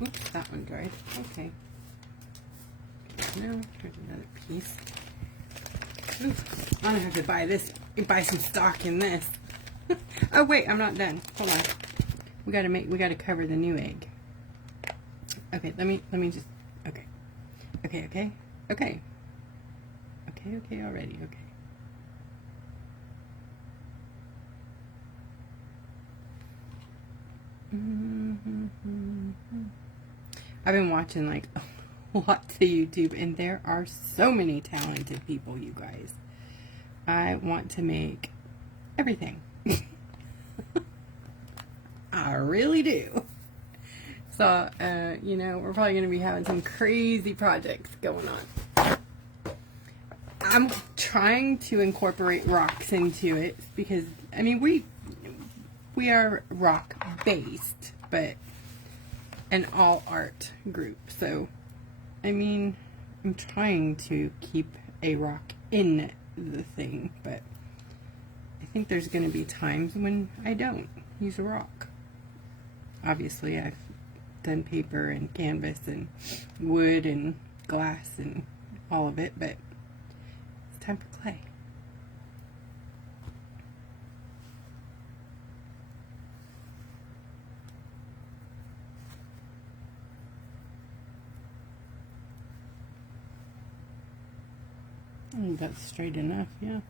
oops, that one dried. Okay. Now here's another piece. Oof, I'm gonna have to buy some stock in this. Oh wait, I'm not done. Hold on. We gotta cover the new egg. Okay, let me just okay already, okay. I've been watching like lots of YouTube, and there are so many talented people, you guys. I want to make everything. I really do. So, you know, we're probably going to be having some crazy projects going on. I'm trying to incorporate rocks into it because, I mean, we are rock based, but an all art group. So, I mean, I'm trying to keep a rock in the thing, but I think there's going to be times when I don't use a rock. Obviously, I've done paper and canvas and wood and glass and all of it, but it's time for clay. think that's straight enough, yeah.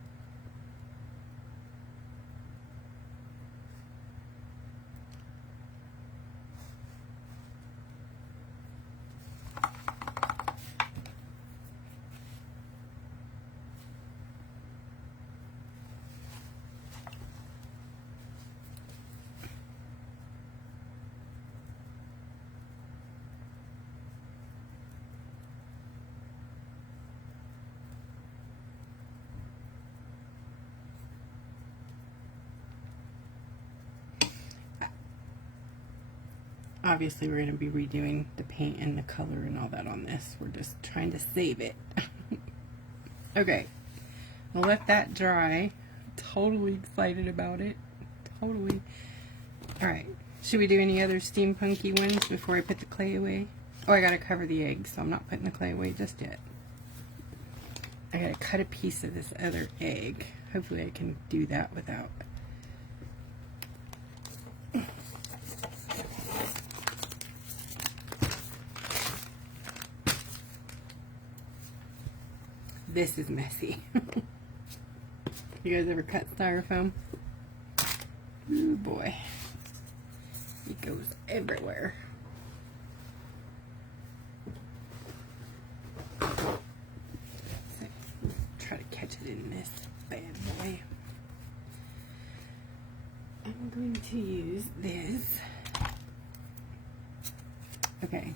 Obviously, we're going to be redoing the paint and the color and all that on this. We're just trying to save it. Okay, I'll let that dry. Totally excited about it. Totally. Alright, should we do any other steampunky ones before I put the clay away? Oh, I got to cover the egg, so I'm not putting the clay away just yet. I got to cut a piece of this other egg. Hopefully I can do that without... This is messy. You guys ever cut styrofoam? Oh boy. It goes everywhere. So, try to catch it in this bad boy. I'm going to use this. Okay.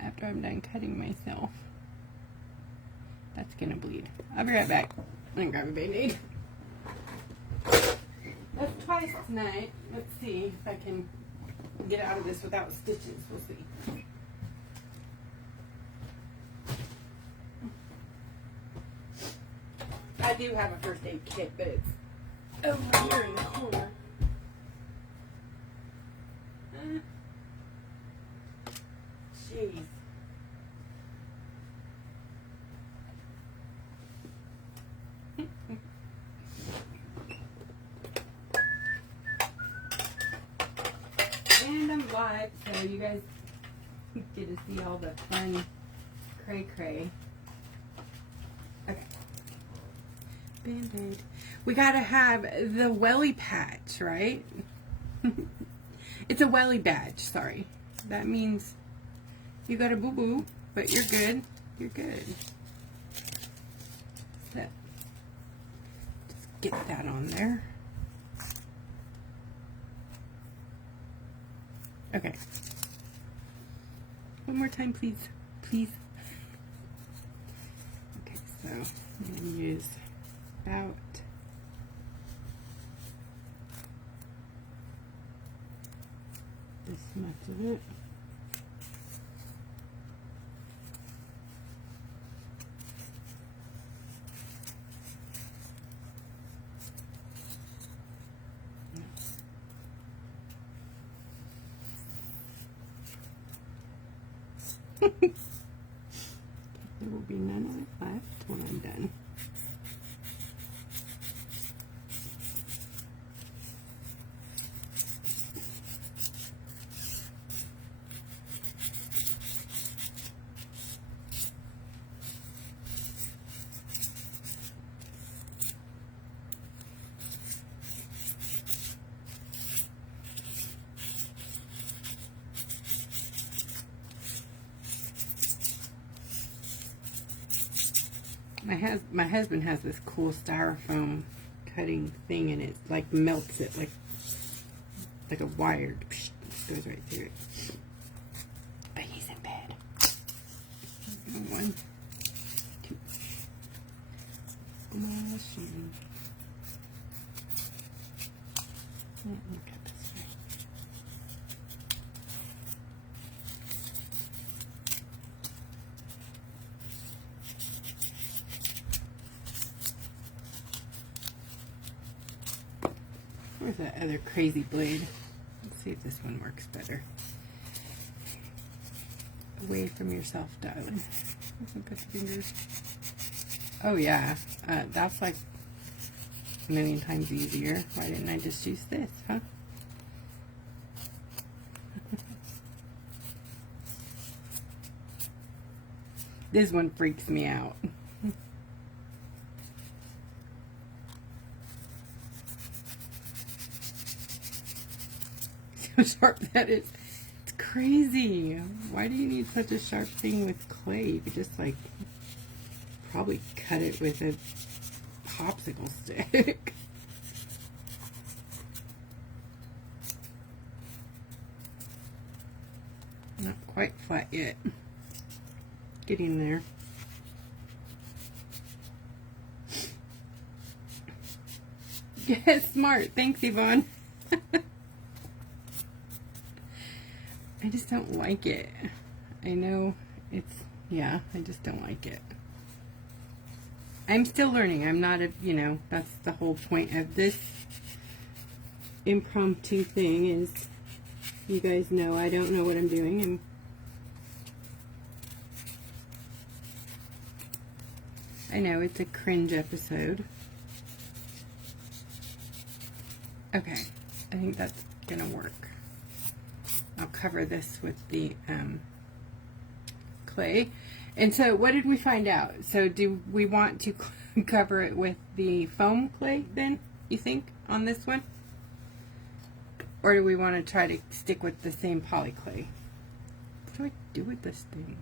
After I'm done cutting myself. That's gonna bleed. I'll be right back. I'm gonna grab a Band-Aid. That's twice tonight. Let's see if I can get out of this without stitches. We'll see. I do have a first aid kit, but it's over here in the corner. Jeez. And I'm live, so you guys get to see all the fun cray-cray. Okay. Band-Aid. We gotta have the welly patch, right? It's a welly badge, sorry. That means you got a boo-boo, but you're good. You're good. So, just get that on there. Okay. One more time, please. Please. Okay, so I'm going to use about this much of it. There will be none of it left when I'm done. My husband has this cool styrofoam cutting thing, and it like melts it like a wire. Psh, goes right through it. But he's in bed. 1, 2. Machine. Look at this way. Where's that other crazy blade? Let's see if this one works better. Away from yourself, darling. Look at the fingers. Oh yeah, that's like a million times easier. Why didn't I just use this, huh? This one freaks me out. how sharp that is. It's crazy. Why do you need such a sharp thing with clay? You could just like probably cut it with a popsicle stick. Not quite flat yet. Getting there. Yes, smart. Thanks, Yvonne. I just don't like it. I know it's, yeah, I just don't like it. I'm still learning. I'm not a, you know, that's the whole point of this impromptu thing is, you guys know I don't know what I'm doing. And I know it's a cringe episode. Okay, I think that's gonna work. I'll cover this with the clay. And so what did we find out? So do we want to cover it with the foam clay then, you think, on this one? Or do we want to try to stick with the same poly clay? What do I do with this thing?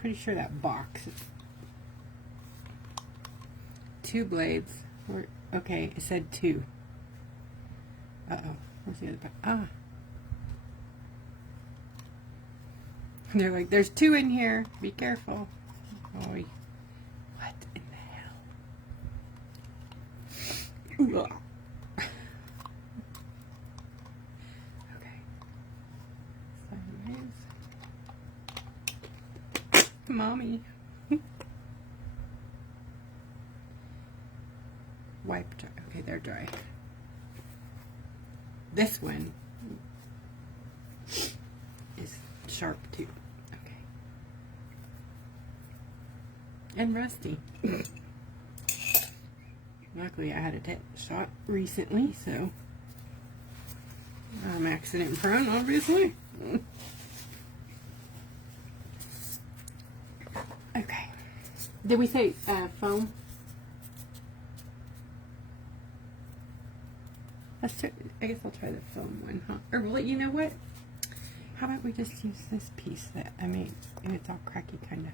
Pretty sure that box is 2 blades. Okay, it said 2. Uh-oh. Where's the other part? Ah. And they're like, there's 2 in here. Be careful. Oh, what in the hell? Okay. Sideways. Mommy. Wipe dry. Okay, they're dry. This one is sharp too. Okay. And rusty. Luckily I had a shot recently, so I'm accident prone, obviously. Okay. Did we say foam? Let's try, I guess I'll try the foam one, huh? Or, well, you know what? How about we just use this piece that I made? If it's all cracky, kind of.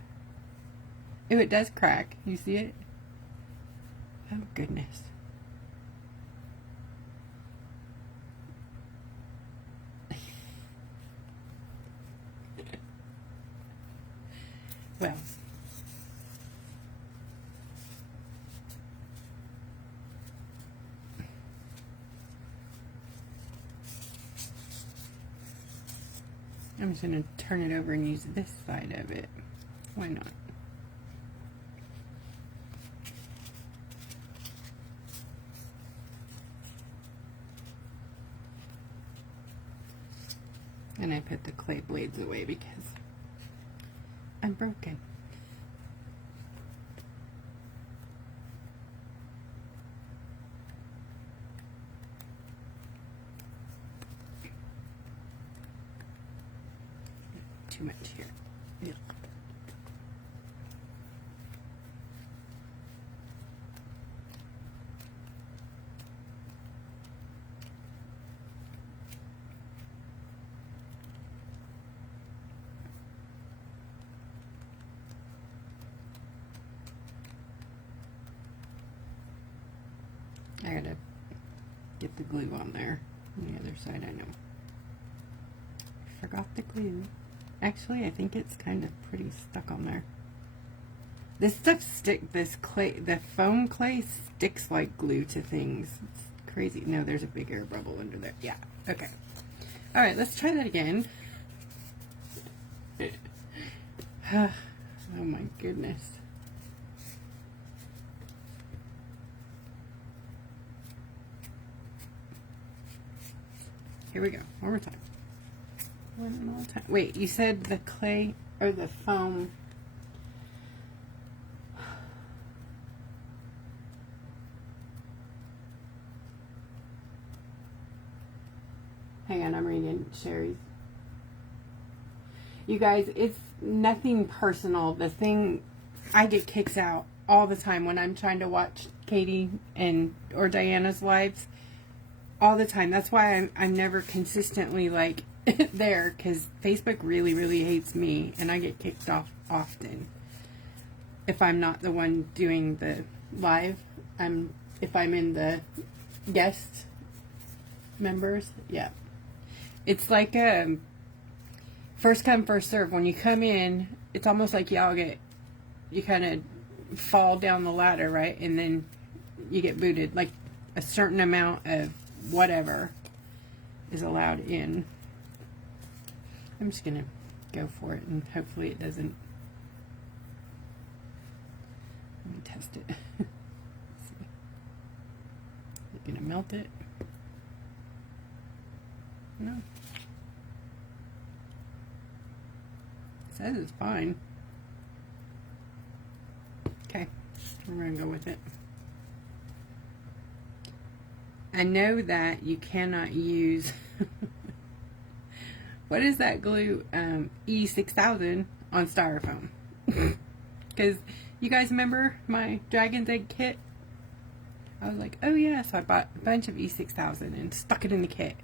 If it does crack, you see it? Oh, goodness. Well. I'm just going to turn it over and use this side of it. Why not? And I put the clay blades away because I'm broken. Too much here. Yeah. I gotta get the glue on there. On the other side, I know. I forgot the glue. Actually, I think it's kind of pretty stuck on there. This stuff this clay, the foam clay sticks like glue to things. It's crazy. No, there's a big air bubble under there. Yeah, okay. All right, let's try that again. Oh my goodness. Here we go, one more time. One more time. Wait, you said the clay or the foam. Hang on, I'm reading Sherry's. You guys, it's nothing personal. The thing, I get kicks out all the time when I'm trying to watch Katie or Diana's lives. all the time. That's why I'm never consistently like there, because Facebook really, really hates me, and I get kicked off often if I'm not the one doing the live. If I'm in the guest members, yeah. It's like first come, first serve. When you come in, it's almost like you kind of fall down the ladder, right? And then you get booted. Like a certain amount of whatever is allowed in. I'm just going to go for it, and hopefully it doesn't. Let me test it. Let's see. Is it going to melt it? No. It says it's fine. Okay, we're going to go with it. I know that you cannot use what is that glue, E6000 on styrofoam. Because you guys remember my dragon's egg kit? I was like, oh yeah, so I bought a bunch of E6000 and stuck it in the kit.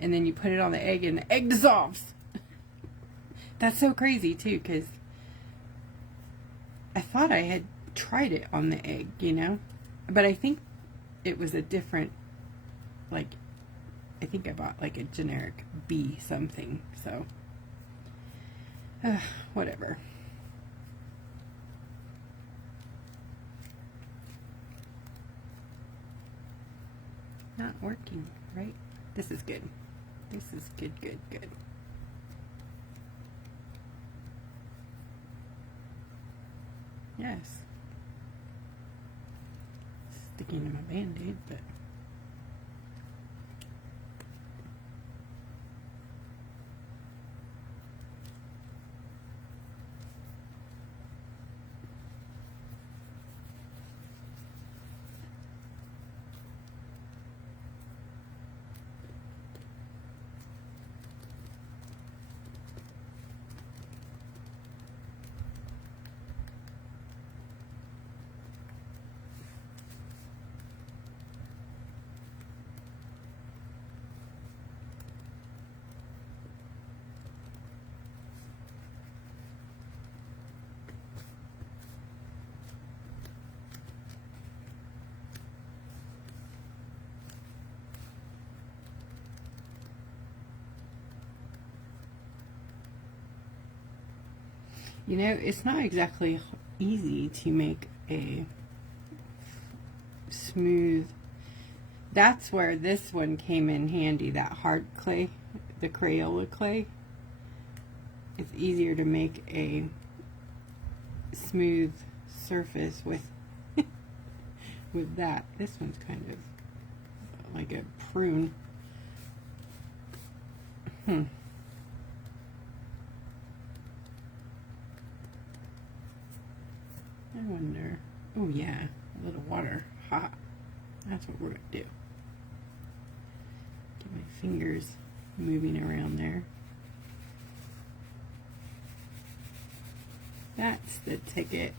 And then you put it on the egg and the egg dissolves. That's so crazy too, because I thought I had tried it on the egg, you know? But I think it was a different, like, I think I bought like a generic B something, so whatever. Not working, right? This is good. This is good, good, good. Yes. Sticking to my Band-Aid, but you know, it's not exactly easy to make a smooth. That's where this one came in handy, that hard clay, the Crayola clay. It's easier to make a smooth surface with with that. This one's kind of like a prune. I wonder. Oh yeah, a little water. Ha! That's what we're gonna do. Get my fingers moving around there. That's the ticket.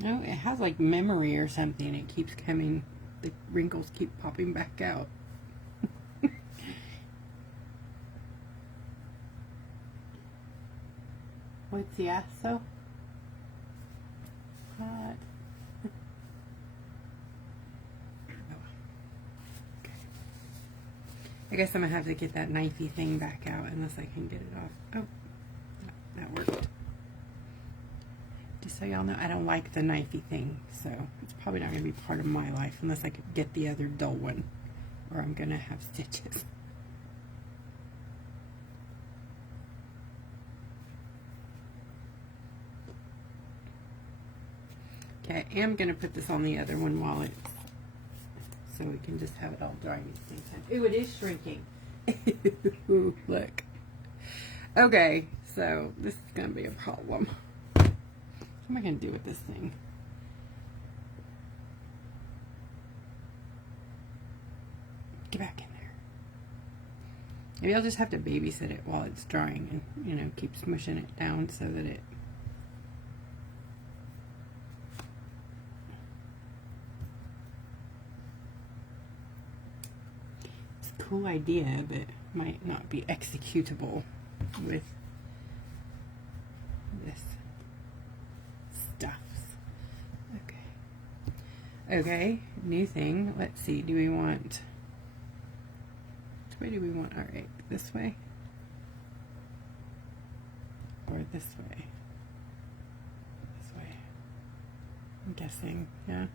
No, it has like memory or something. It keeps coming. The wrinkles keep popping back out. What's the asso? Hot. I guess I'm gonna have to get that knifey thing back out unless I can get it off. Oh, that worked. Just so y'all know, I don't like the knifey thing, so it's probably not gonna be part of my life unless I could get the other dull one, or I'm gonna have stitches. Okay, I am gonna put this on the other one while it's, so we can just have it all drying at the same time. Ooh, it is shrinking. Ooh, look. Okay, so this is gonna be a problem. What am I gonna do with this thing? Get back in there. Maybe I'll just have to babysit it while it's drying and, you know, keep smushing it down so that it... It's a cool idea, but might not be executable with this stuff. Okay. Okay, new thing. Let's see, do we want... Which way do we want our egg? This way? Or this way? This way. I'm guessing, yeah.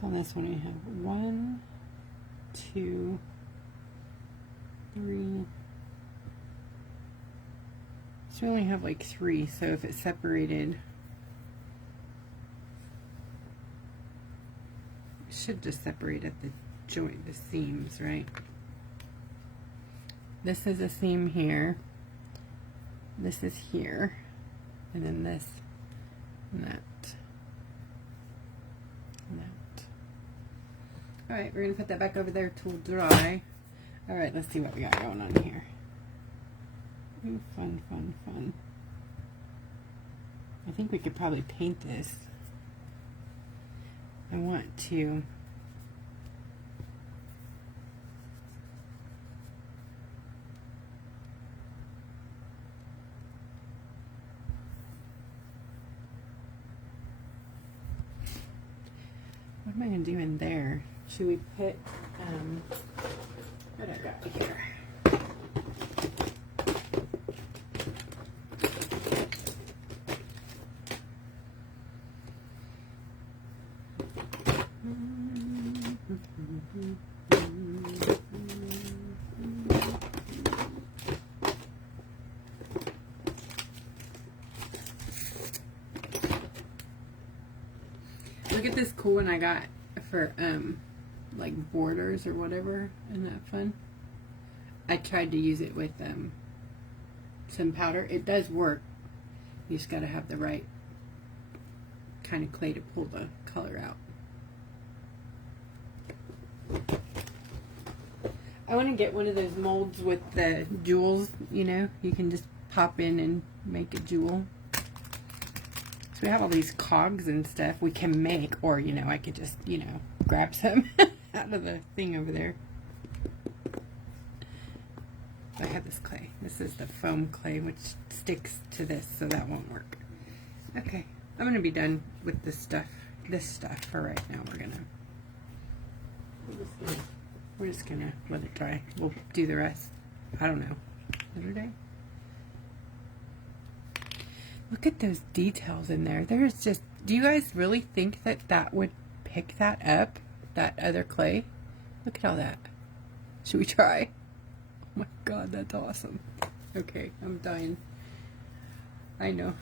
So on this one we have 1, 2, 3. So we only have like 3, so if it's separated, it should just separate at the joint, the seams, right? This is a seam here, this is here, and then this and that. Alright, we're going to put that back over there to dry. Alright, let's see what we got going on here. Ooh, fun, fun, fun. I think we could probably paint this. I want to... What am I going to do in there? Should we put, what I got here? Look at this cool one I got for, like borders or whatever. Isn't that fun? I tried to use it with some powder. It does work. You just got to have the right kind of clay to pull the color out. I want to get one of those molds with the jewels, you know, you can just pop in and make a jewel. So we have all these cogs and stuff we can make, or, you know, I could just, you know, grab some out of the thing over there. I have this clay. This is the foam clay, which sticks to this, so that won't work. Okay, I'm gonna be done with this stuff for right now. We're just gonna let it dry. We'll do the rest, I don't know, another day. Look at those details in there. There's just, do you guys really think that that would pick that up, that other clay? Look at all that. Should we try? Oh my god, that's awesome. Okay, I'm dying. I know.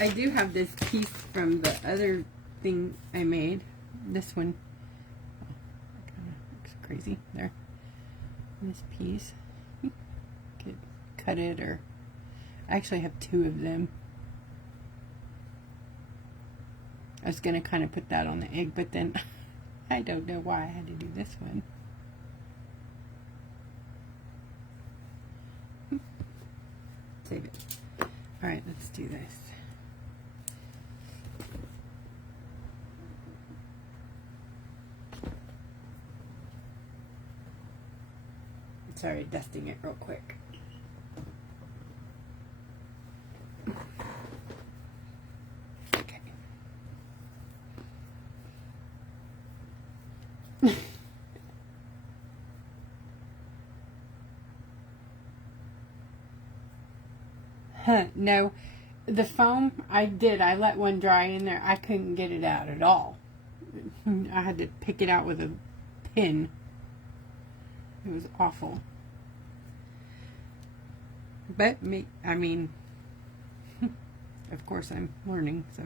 I do have this piece from the other thing I made. This one, oh, that kind of looks crazy there. This piece. cut it, or I actually have 2 of them. I was going to kind of put that on the egg, but then I don't know why I had to do this one. Save it. Alright, let's do this. Sorry, dusting it real quick. Okay. No, the foam, I let one dry in there. I couldn't get it out at all. I had to pick it out with a pin. It was awful. But I mean, of course I'm learning, so.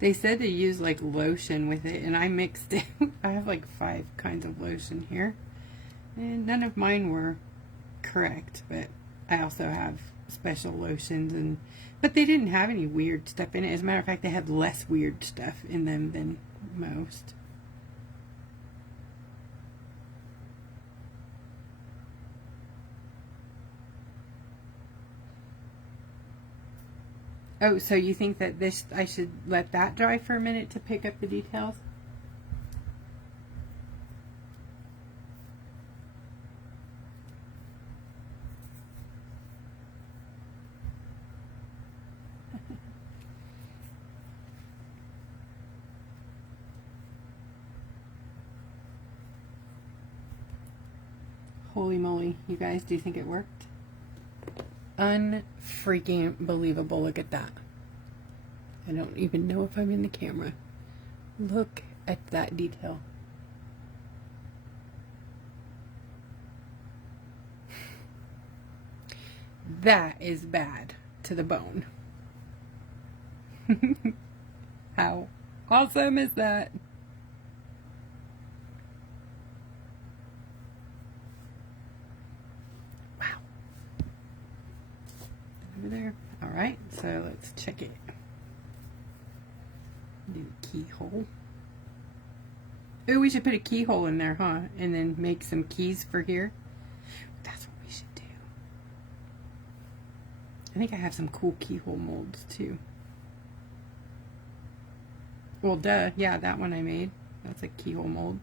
They said to use like lotion with it, and I mixed it. I have like 5 kinds of lotion here, and none of mine were correct, but I also have special lotions, but they didn't have any weird stuff in it. As a matter of fact, they had less weird stuff in them than most. Oh, so you think that I should let that dry for a minute to pick up the details? Holy moly, you guys, do you think it worked? Unfreaking believable. Look at that. I don't even know if I'm in the camera. Look at that detail. That is bad to the bone. How awesome is that? Over there. All right, so let's check it. Do the keyhole. Ooh, we should put a keyhole in there, huh? And then make some keys for here. That's what we should do. I think I have some cool keyhole molds too. Well, duh. Yeah, that one I made. That's a keyhole mold.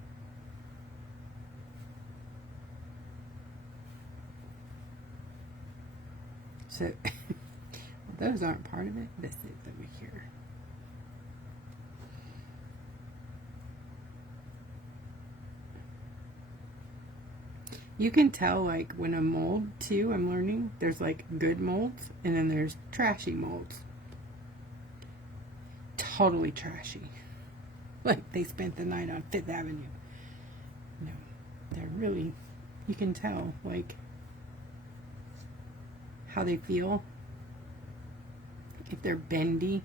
So, well, those aren't part of it. This is over here. You can tell, like, when a mold, too, I'm learning, there's, like, good molds, and then there's trashy molds. Totally trashy. Like, they spent the night on 5th Avenue. No, they're really, you can tell, like, how they feel, if they're bendy.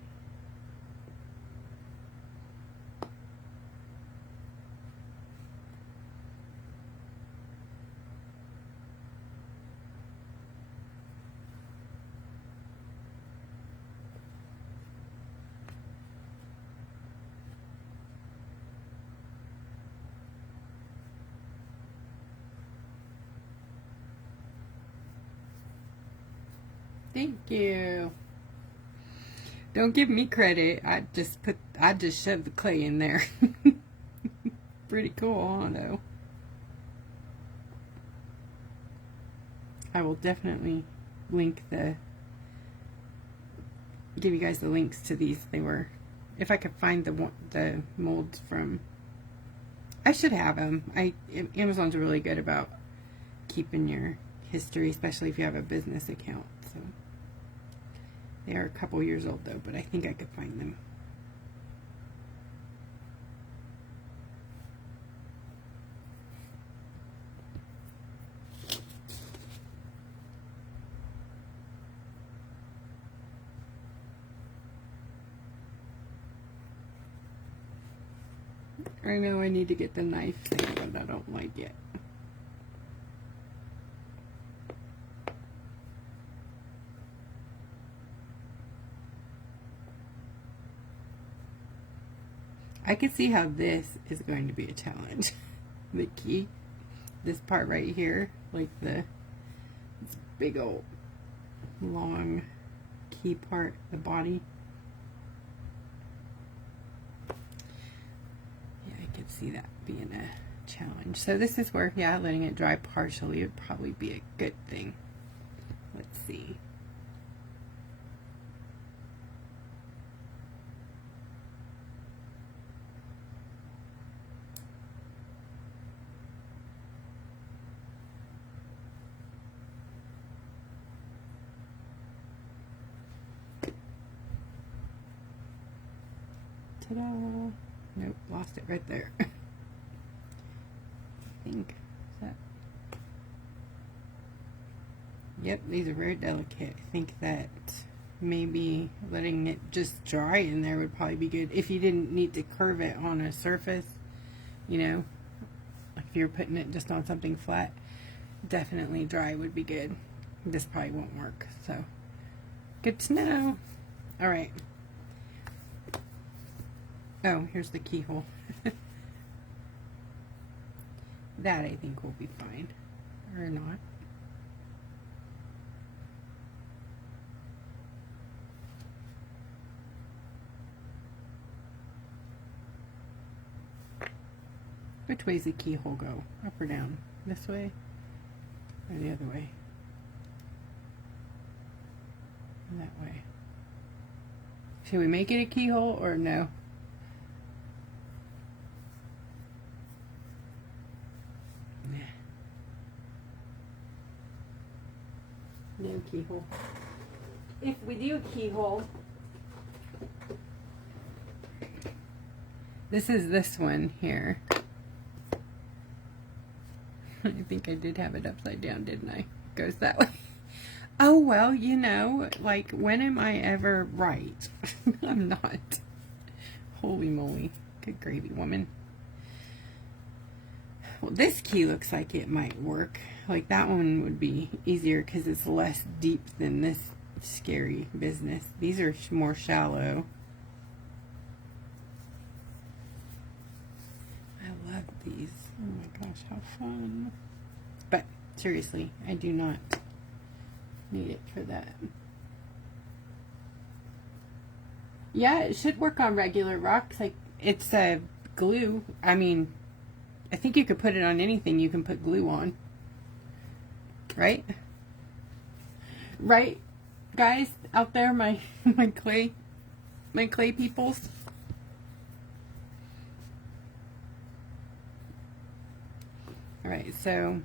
Thank you. Don't give me credit. I just shoved the clay in there. Pretty cool, huh, though? I will definitely give you guys the links to these. They were, if I could find the molds from, I should have them. Amazon's really good about keeping your history, especially if you have a business account. So they are a couple years old though, but I think I could find them. I know I need to get the knife thing, but I don't like it. I can see how this is going to be a challenge. The key, this part right here, like this big old long key part, the body. Yeah, I could see that being a challenge. So this is where, yeah, letting it dry partially would probably be a good thing. Let's see. Ta-da! Nope, lost it right there. I think that. Yep, these are very delicate. I think that maybe letting it just dry in there would probably be good if you didn't need to curve it on a surface, you know, like if you're putting it just on something flat. Definitely dry would be good. This probably won't work, so good to know. All right. Oh, here's the keyhole. That I think will be fine, or not. Which way does the keyhole go? Up or down? This way or the other way? That way. Should we make it a keyhole or no? No keyhole. If we do a keyhole, this is this one here. I think I did have it upside down, didn't I? It goes that way. Oh, well, you know, like, when am I ever right? I'm not. Holy moly. Good gravy, woman. Well, this key looks like it might work. Like, that one would be easier because it's less deep than this scary business. These are more shallow. I love these. Oh my gosh, how fun. But, seriously, I do not need it for that. Yeah, it should work on regular rocks. Like, it's a glue. I mean, I think you could put it on anything you can put glue on. Right? Right, guys out there, my clay peoples. All right, so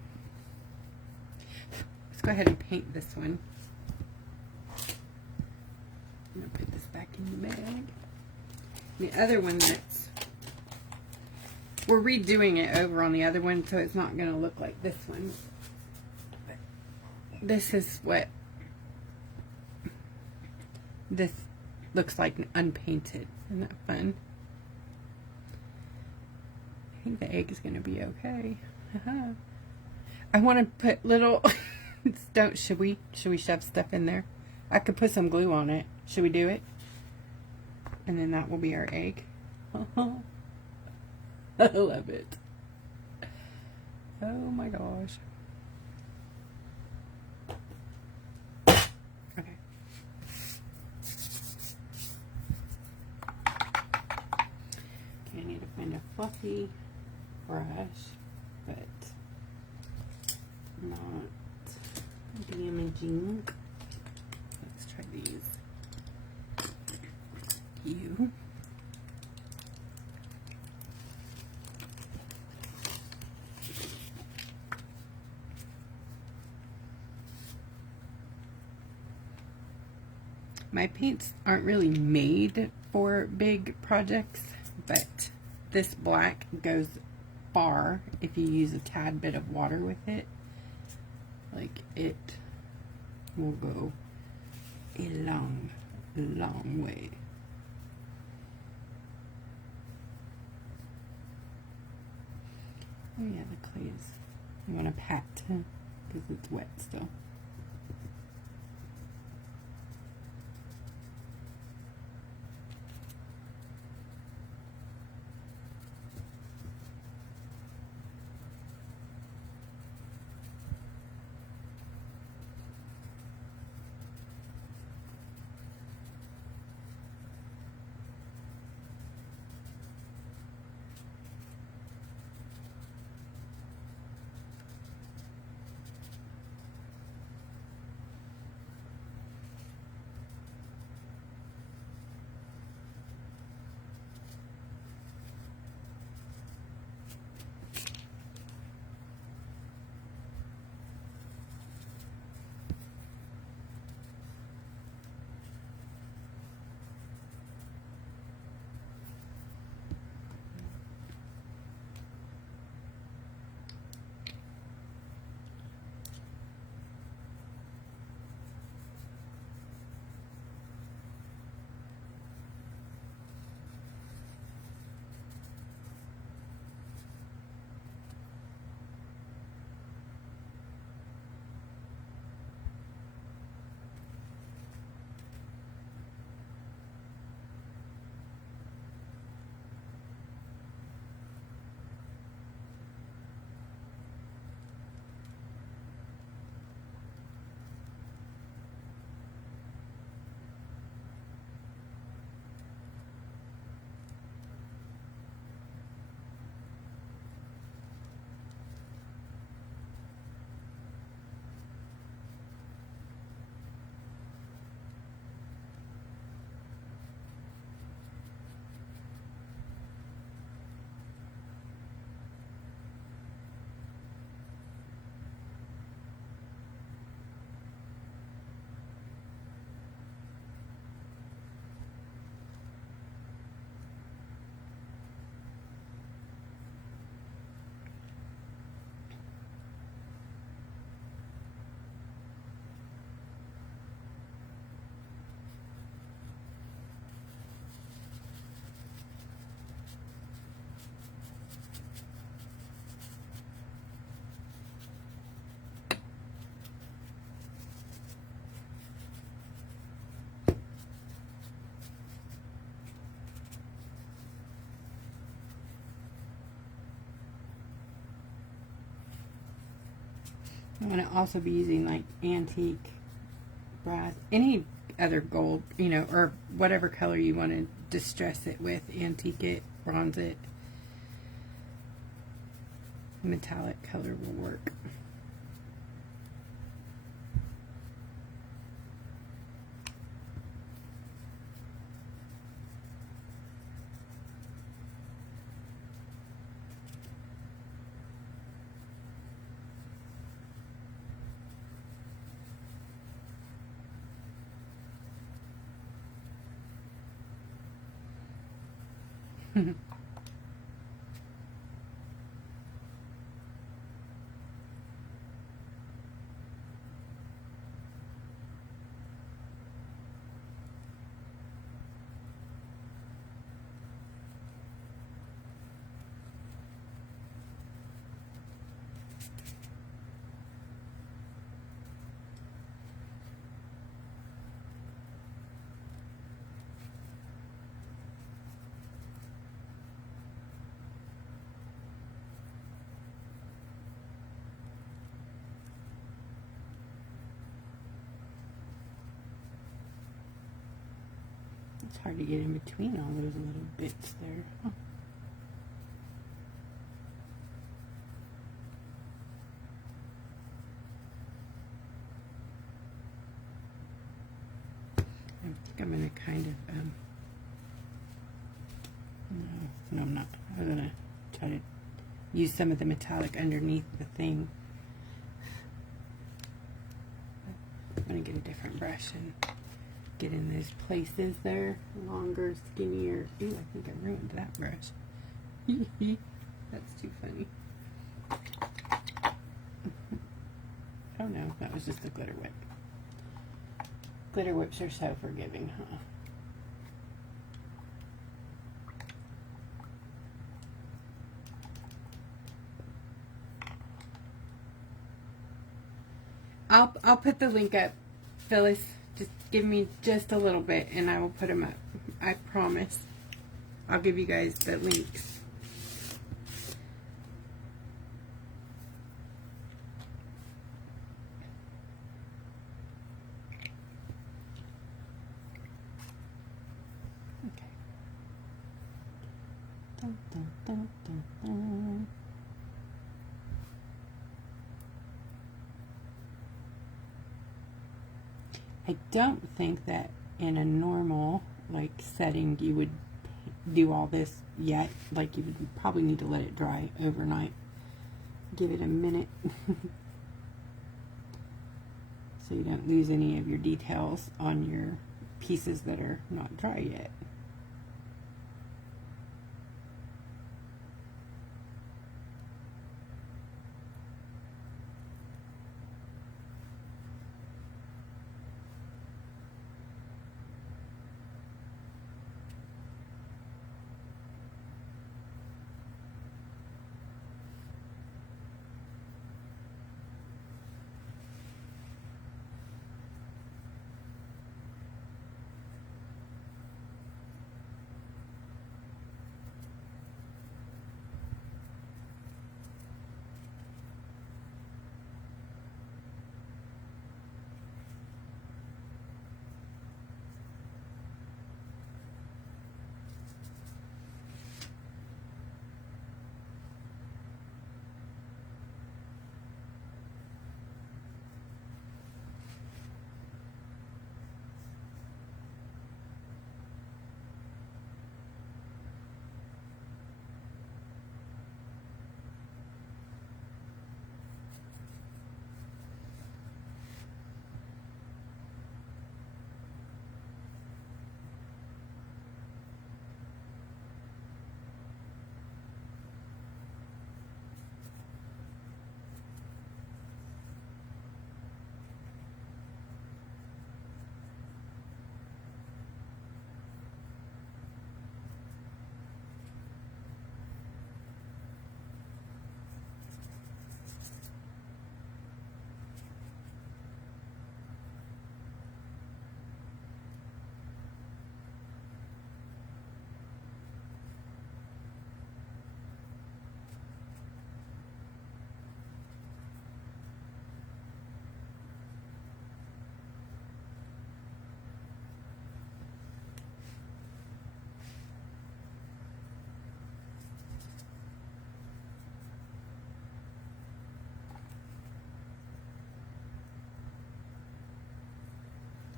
let's go ahead and paint this one. I'm gonna put this back in the bag. The other one we're redoing it over on the other one, so it's not gonna look like this one. This is what this looks like unpainted. Isn't that fun? I think the egg is going to be okay. I want to put little should we shove stuff in there? I could put some glue on it. Should we do it? And then that will be our egg. I love it. Oh my gosh. A fluffy brush, but not damaging. Let's try these. You. My paints aren't really made for big projects, but this black goes far if you use a tad bit of water with it. Like, it will go a long, long way. Oh yeah, the clay is, you want to pat because it's wet still. I'm going to also be using like antique brass, any other gold, you know, or whatever color you want to distress it with, antique it, bronze it. Metallic color will work. It's hard to get in between all those little bits there. Huh. I think I'm going to kind of, no, I'm not. I'm going to try to use some of the metallic underneath the thing. I'm going to get a different brush and get in those places there. Longer, skinnier. Ooh, I think I ruined that brush. That's too funny. Oh no, that was just a glitter whip. Glitter whips are so forgiving, huh? I'll put the link up, Phyllis. Just give me just a little bit and I will put them up. I promise. I'll give you guys the links. Okay. Dun, dun, dun, dun, dun. I don't think that in a normal like setting you would do all this yet. Like you would probably need to let it dry overnight. Give it a minute so you don't lose any of your details on your pieces that are not dry yet.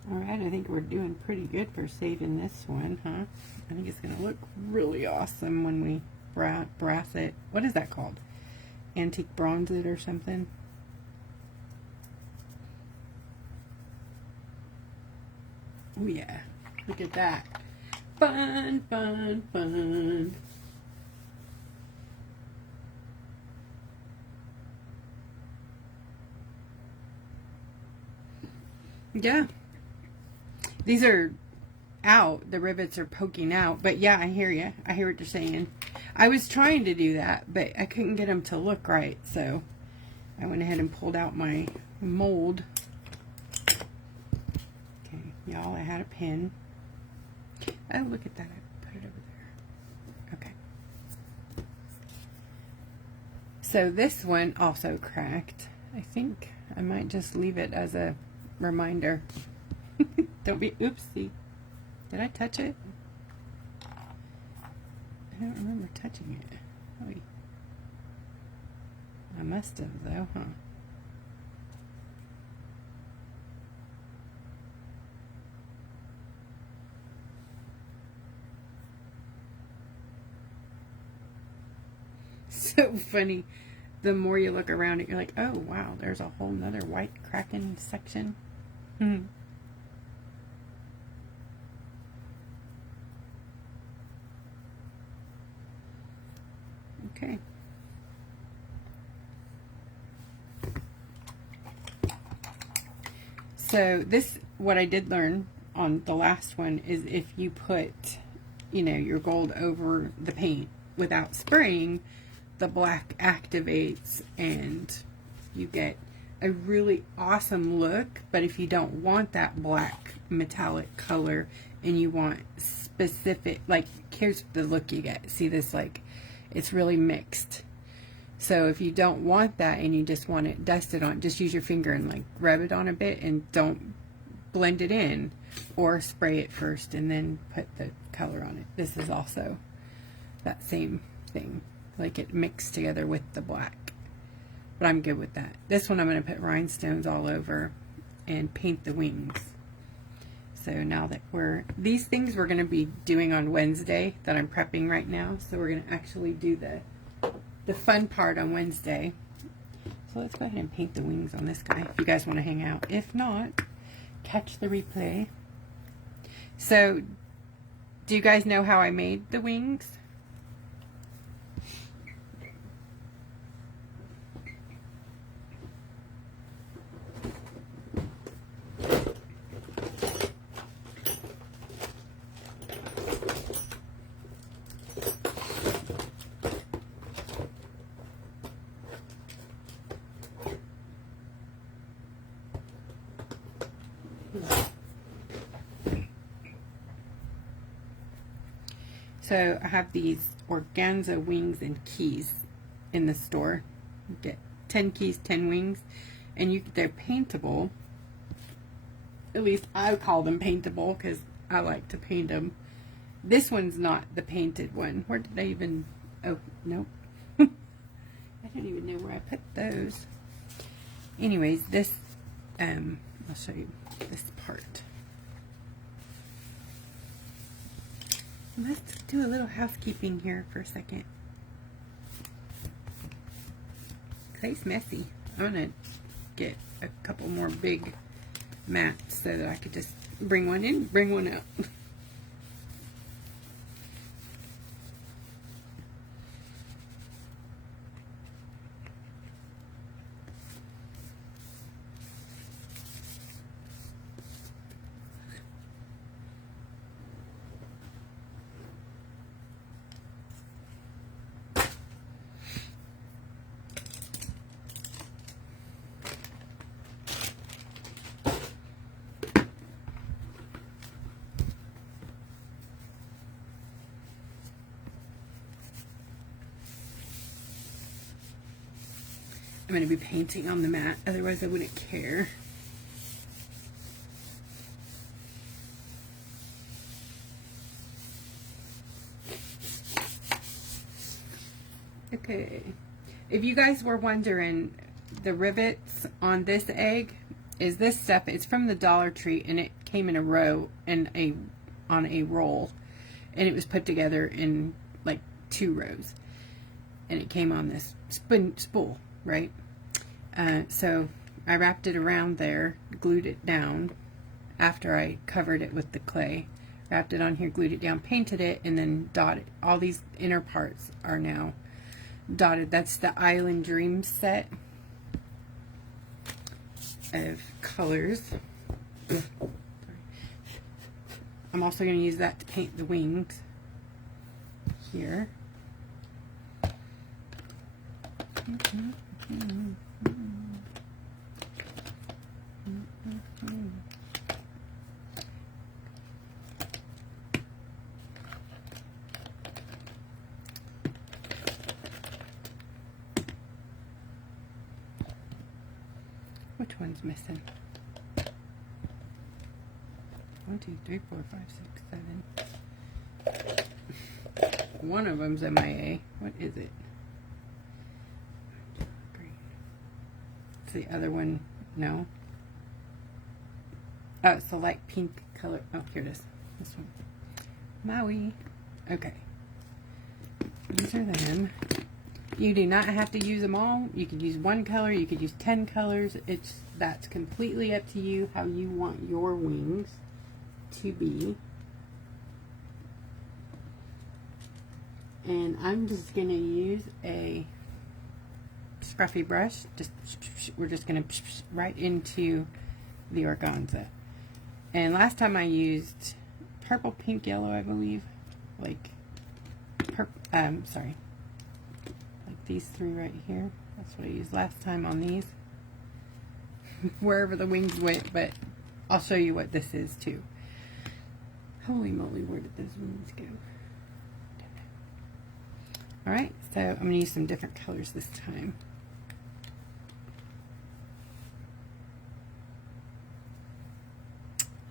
Alright, I think we're doing pretty good for saving this one, huh? I think it's going to look really awesome when we brass it. What is that called? Antique bronze it or something? Oh yeah, look at that. Fun, fun, fun. Yeah. These are out. The rivets are poking out. But yeah, I hear you. I hear what you're saying. I was trying to do that, but I couldn't get them to look right. So I went ahead and pulled out my mold. Okay, y'all, I had a pin. Oh, look at that. I put it over there. Okay. So this one also cracked. I think I might just leave it as a reminder. Don't be, oopsie. Did I touch it? I don't remember touching it. Oh, I must have though, huh? So funny. The more you look around it, you're like, oh wow, there's a whole nother white cracking section. Okay. So this, what I did learn on the last one is if you put, you know, your gold over the paint without spraying, the black activates and you get a really awesome look, but if you don't want that black metallic color and you want specific, like here's the look you get. See this, like it's really mixed. So if you don't want that and you just want it dusted on, just use your finger and like rub it on a bit and don't blend it in, or spray it first and then put the color on it. This is also that same thing, like it mixed together with the black, but I'm good with that. This one I'm going to put rhinestones all over and paint the wings. So now that these things we're going to be doing on Wednesday that I'm prepping right now, so we're going to actually do the fun part on Wednesday. So let's go ahead and paint the wings on this guy if you guys want to hang out. If not, catch the replay. So do you guys know how I made the wings? So I have these organza wings and keys in the store. You get 10 keys, 10 wings, and they're paintable. At least I call them paintable because I like to paint them. This one's not the painted one. Where did they even? Oh, nope. I don't even know where I put those. Anyways, this I'll show you this part. Let's do a little housekeeping here for a second. Clay's messy. I'm gonna get a couple more big mats so that I could just bring one in, bring one out. I'm going to be painting on the mat, otherwise I wouldn't care. Okay, if you guys were wondering, the rivets on this egg is this stuff. It's from the Dollar Tree, and it came in a row and on a roll, and it was put together in like 2 rows, and it came on this spool, right? So I wrapped it around there, glued it down after I covered it with the clay, wrapped it on here, glued it down, painted it, and then dotted. All these inner parts are now dotted. That's the Island Dreams set of colors. I'm also going to use that to paint the wings here. Which one's missing? 1, 2, 3, 4, 5, 6, 7. One of them's MIA. What is it? Green. It's the other one. No. Oh, it's the light pink color. Oh, here it is. This one. Maui. Okay. These are them. You do not have to use them all. You could use 1 color. You could use 10 colors. That's completely up to you how you want your wings to be. And I'm just going to use a scruffy brush. We're just going to right into the organza. And last time I used purple, pink, yellow, I believe. Like sorry. Like these 3 right here. That's what I used last time on these. wherever the wings went, but I'll show you what this is too. Holy moly, where did those wings go? Alright, so I'm going to use some different colors this time.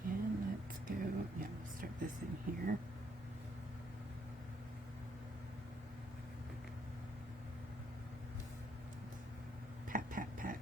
And let's go, yeah, we'll start this in here. Pat, pat, pat.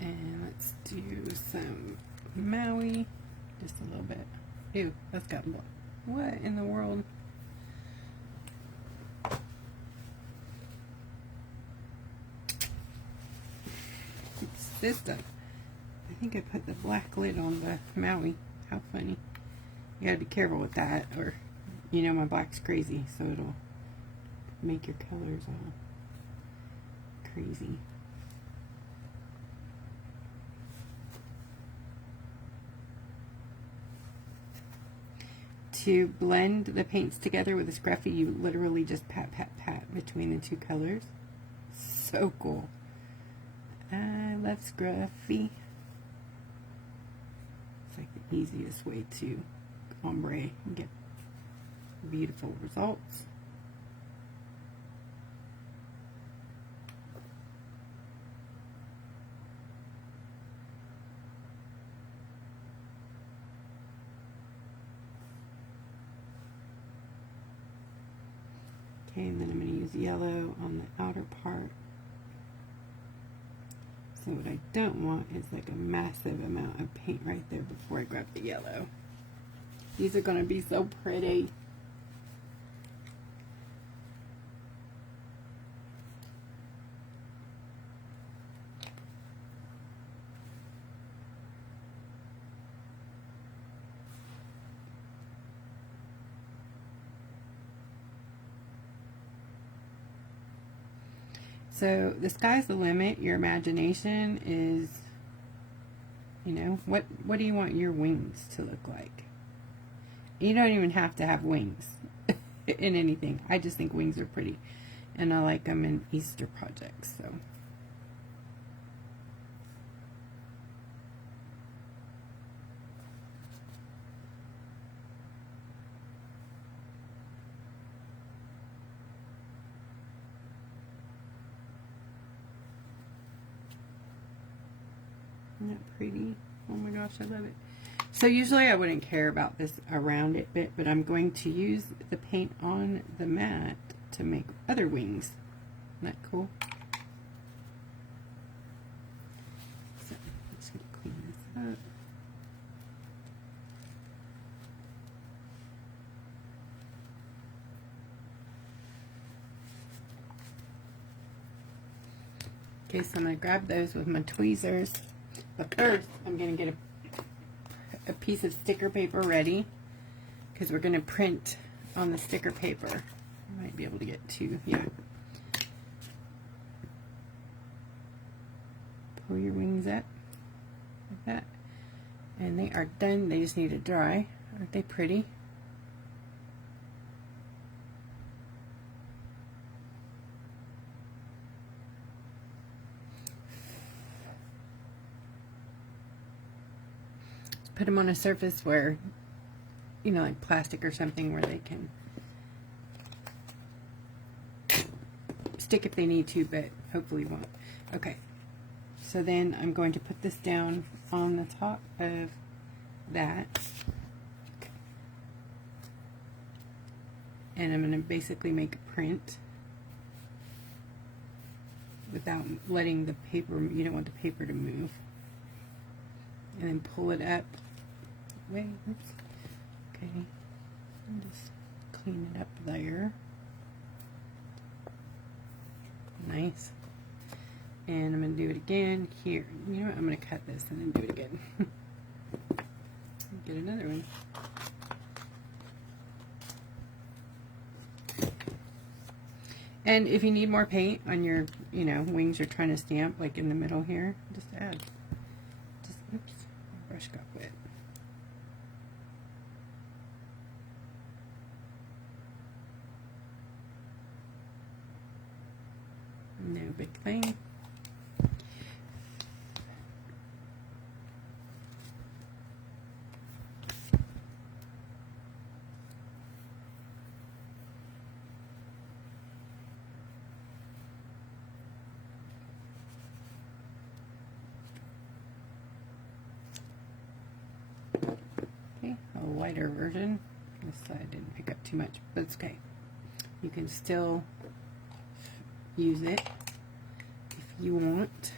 And let's do some Maui, just a little bit. Ew, that's got blood. What in the world? What's this stuff? I think I put the black lid on the Maui. How funny. You gotta be careful with that, or you know my black's crazy, so it'll make your colors all crazy. To blend the paints together with a scruffy, you literally just pat, pat, pat between the two colors. So cool. I love scruffy. It's like the easiest way to ombre and get beautiful results. Okay, and then I'm going to use yellow on the outer part. So what I don't want is like a massive amount of paint right there before I grab the yellow. These are going to be so pretty. So the sky's the limit. Your imagination is, you know, what do you want your wings to look like? You don't even have to have wings in anything. I just think wings are pretty, and I like them in Easter projects. So isn't that pretty? Oh my gosh, I love it. So usually I wouldn't care about this around it bit, but I'm going to use the paint on the mat to make other wings. Isn't that cool? So I'm just going to clean this up. Okay, so I'm going to grab those with my tweezers. But first, I'm going to get a piece of sticker paper ready, because we're going to print on the sticker paper. I might be able to get two, yeah. Pull your wings up like that. And they are done. They just need to dry. Aren't they pretty? Put them on a surface where, you know, like plastic or something, where they can stick if they need to, but hopefully won't. Okay, so then I'm going to put this down on the top of that, and I'm going to basically make a print without letting the paper, you don't want the paper to move, and then pull it up. Wait, oops. Okay, and just clean it up there. Nice. And I'm going to do it again here. You know what? I'm going to cut this and then do it again. Get another one. And if you need more paint on your, you know, wings you're trying to stamp, like in the middle here, just add. Just, oops, my brush got wet. No big thing. Okay, a lighter version. This side didn't pick up too much, but it's okay. You can still use it if you want.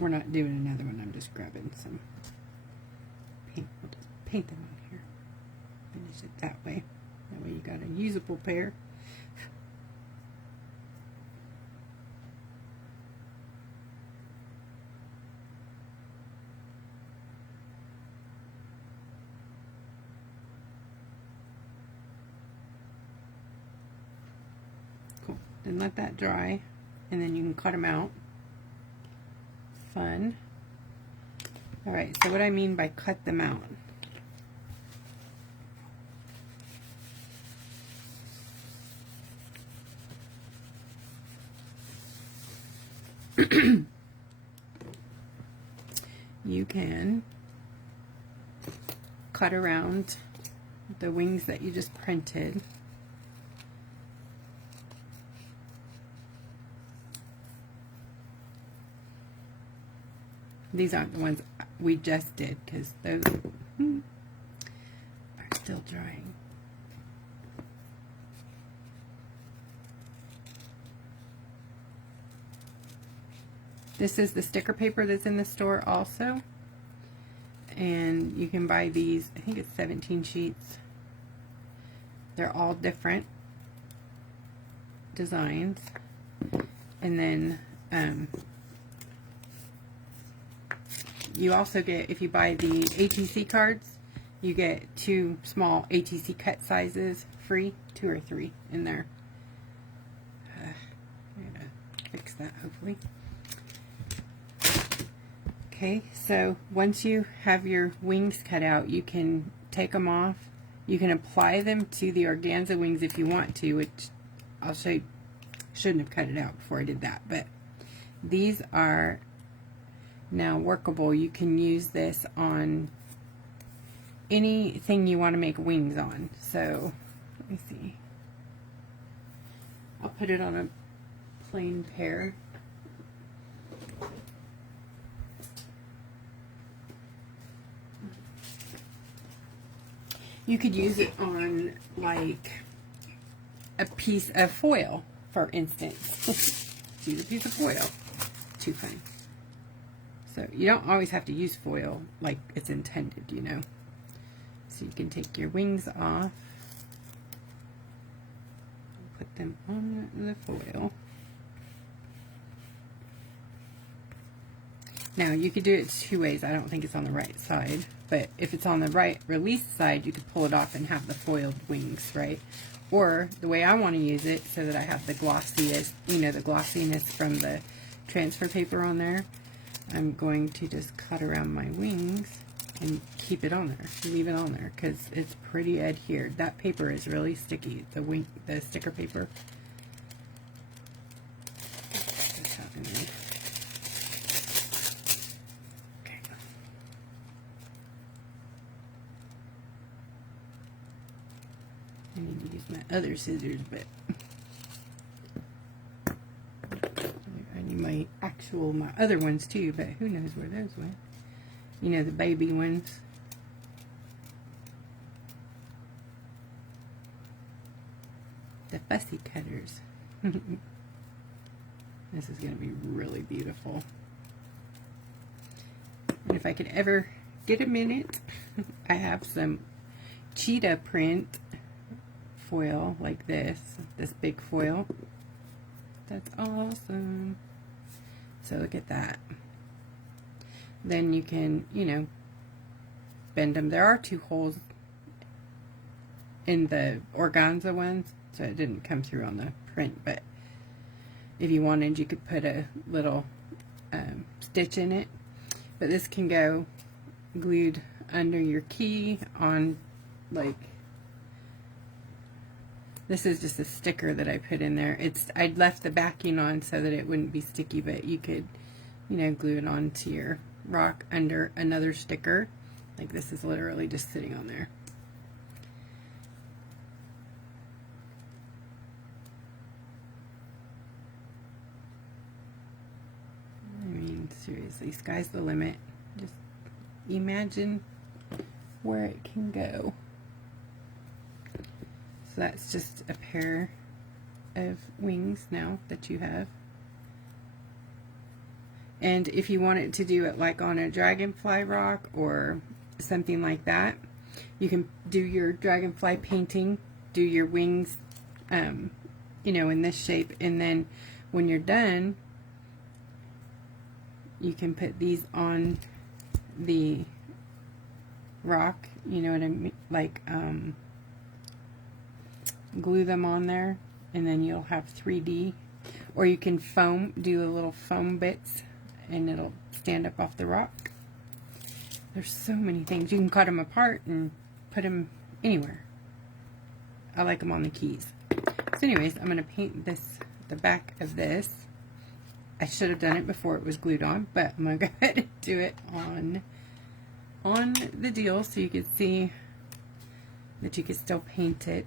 We're not doing another one, I'm just grabbing some paint. We'll just paint them on here. Finish it that way. That way you got a usable pair. Cool. Then let that dry, and then you can cut them out. Fun. Alright, so what I mean by cut them out. You can cut around the wings that you just printed. These aren't the ones we just did because those are still drying. This is the sticker paper that's in the store also. And you can buy these, I think it's 17 sheets. They're all different designs. And then you also get, if you buy the ATC cards, you get 2 small ATC cut sizes free, 2 or 3 in there. I'm gonna fix that hopefully. Okay, so once you have your wings cut out, you can take them off. You can apply them to the organza wings if you want to, which I'll show you. Shouldn't have cut it out before I did that, but these are now workable. You can use this on anything you want to make wings on. So let me see. I'll put it on a plain pair. You could use it on like a piece of foil, for instance. Use a piece of foil. Too funny. So you don't always have to use foil like it's intended, you know. So you can take your wings off, put them on the foil. Now you could do it 2 ways. I don't think it's on the right side, but if it's on the right release side, you could pull it off and have the foiled wings, right? Or the way I want to use it, so that I have the glossiest, you know, the glossiness from the transfer paper on there, I'm going to just cut around my wings and keep it on there, leave it on there, because it's pretty adhered. That paper is really sticky, the sticker paper. Okay. I need to use my other scissors, but I need my other ones too, but who knows where those went. You know, the baby ones. The fussy cutters. This is going to be really beautiful. And if I could ever get a minute, I have some cheetah print foil like this big foil. That's awesome. So look at that. Then you can, you know, bend them. There are 2 holes in the organza ones, so it didn't come through on the print, but if you wanted, you could put a little stitch in it. But this can go glued under your key on, like, this is just a sticker that I put in there. I'd left the backing on so that it wouldn't be sticky, but you could, you know, glue it onto your rock under another sticker. Like, this is literally just sitting on there. I mean, seriously, sky's the limit. Just imagine where it can go. So that's just a pair of wings now that you have. And if you wanted to do it like on a dragonfly rock or something like that, you can do your dragonfly painting, do your wings, you know, in this shape, and then when you're done, you can put these on the rock, you know what I mean, like glue them on there, and then you'll have 3D. Or you can do the little foam bits, and it'll stand up off the rock. There's so many things. You can cut them apart and put them anywhere. I like them on the keys. So anyways, I'm going to paint the back of this. I should have done it before it was glued on, but I'm going to go ahead and do it on the deal so you can see that you can still paint it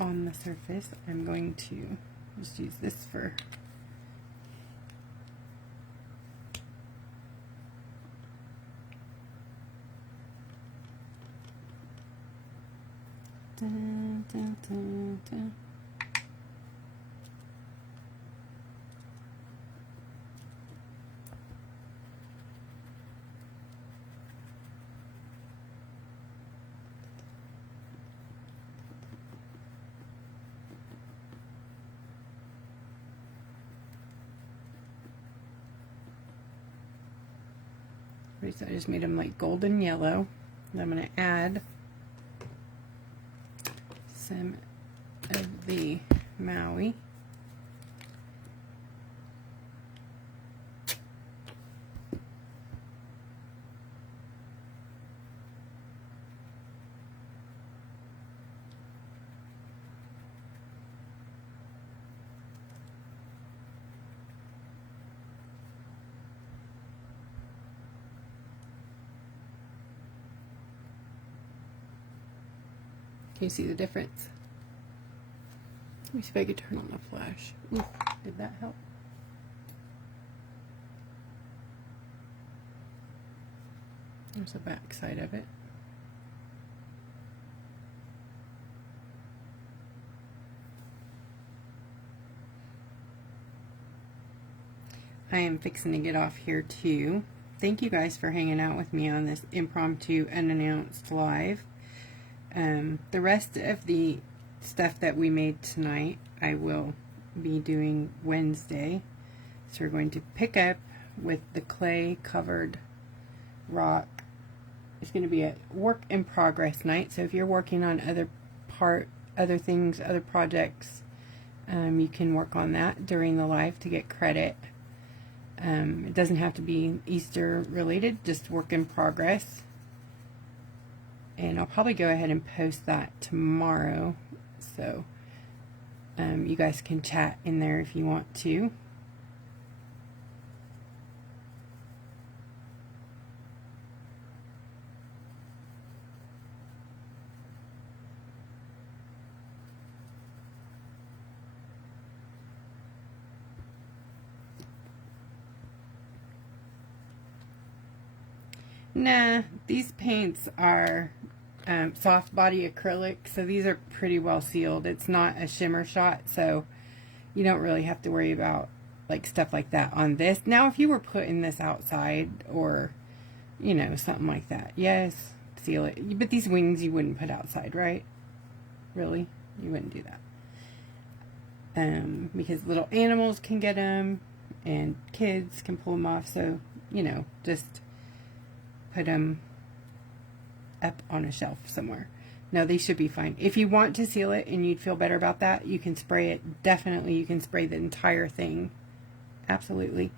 on the surface. I'm going to just use this for dun, dun, dun, dun. So I just made them like golden yellow. And I'm going to add some of the Maui. Can you see the difference? Let me see if I can turn on the flash. Ooh, did that help? There's the back side of it. I am fixing to get off here too. Thank you guys for hanging out with me on this impromptu unannounced live. The rest of the stuff that we made tonight I will be doing Wednesday. So we're going to pick up with the clay covered rock. It's going to be a work in progress night. So if you're working on other things, other projects, you can work on that during the live to get credit. It doesn't have to be Easter related, just work in progress. And I'll probably go ahead and post that tomorrow, so you guys can chat in there if you want to. Nah, these paints are soft body acrylic, so these are pretty well sealed. It's not a shimmer shot, so you don't really have to worry about like stuff like that on this. Now if you were putting this outside or you know something like that, yes, seal it. But these wings you wouldn't put outside, right? Really? You wouldn't do that. Because little animals can get them and kids can pull them off. So, you know, just put them up on a shelf somewhere. No, they should be fine. If you want to seal it and you'd feel better about that, you can spray it. Definitely, you can spray the entire thing. Absolutely.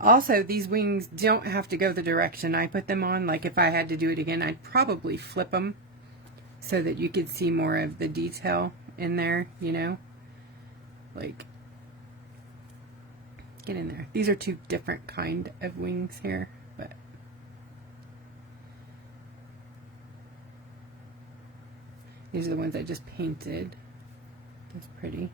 Also, these wings don't have to go the direction I put them on. Like, if I had to do it again, I'd probably flip them so that you could see more of the detail in there, you know? Like, get in there. These are two different kind of wings here, but these are the ones I just painted. That's pretty.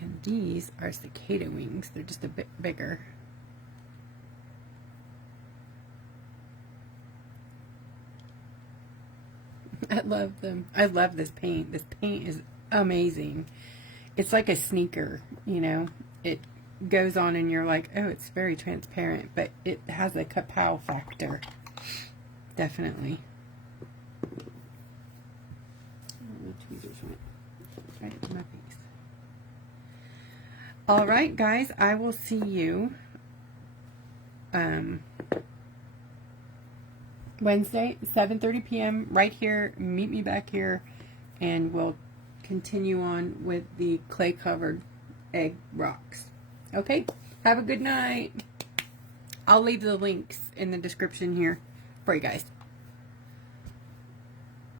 And these are cicada wings. They're just a bit bigger. I love them. I love this paint. This paint is amazing. It's like a sneaker, you know. It goes on and you're like, oh, it's very transparent, but it has a kapow factor. Definitely. Oh, the tweezers went right into my face. All right, guys, I will see you Wednesday, 7:30 p.m. right here. Meet me back here, and we'll continue on with the clay-covered egg rocks. Okay? Have a good night. I'll leave the links in the description here for you guys.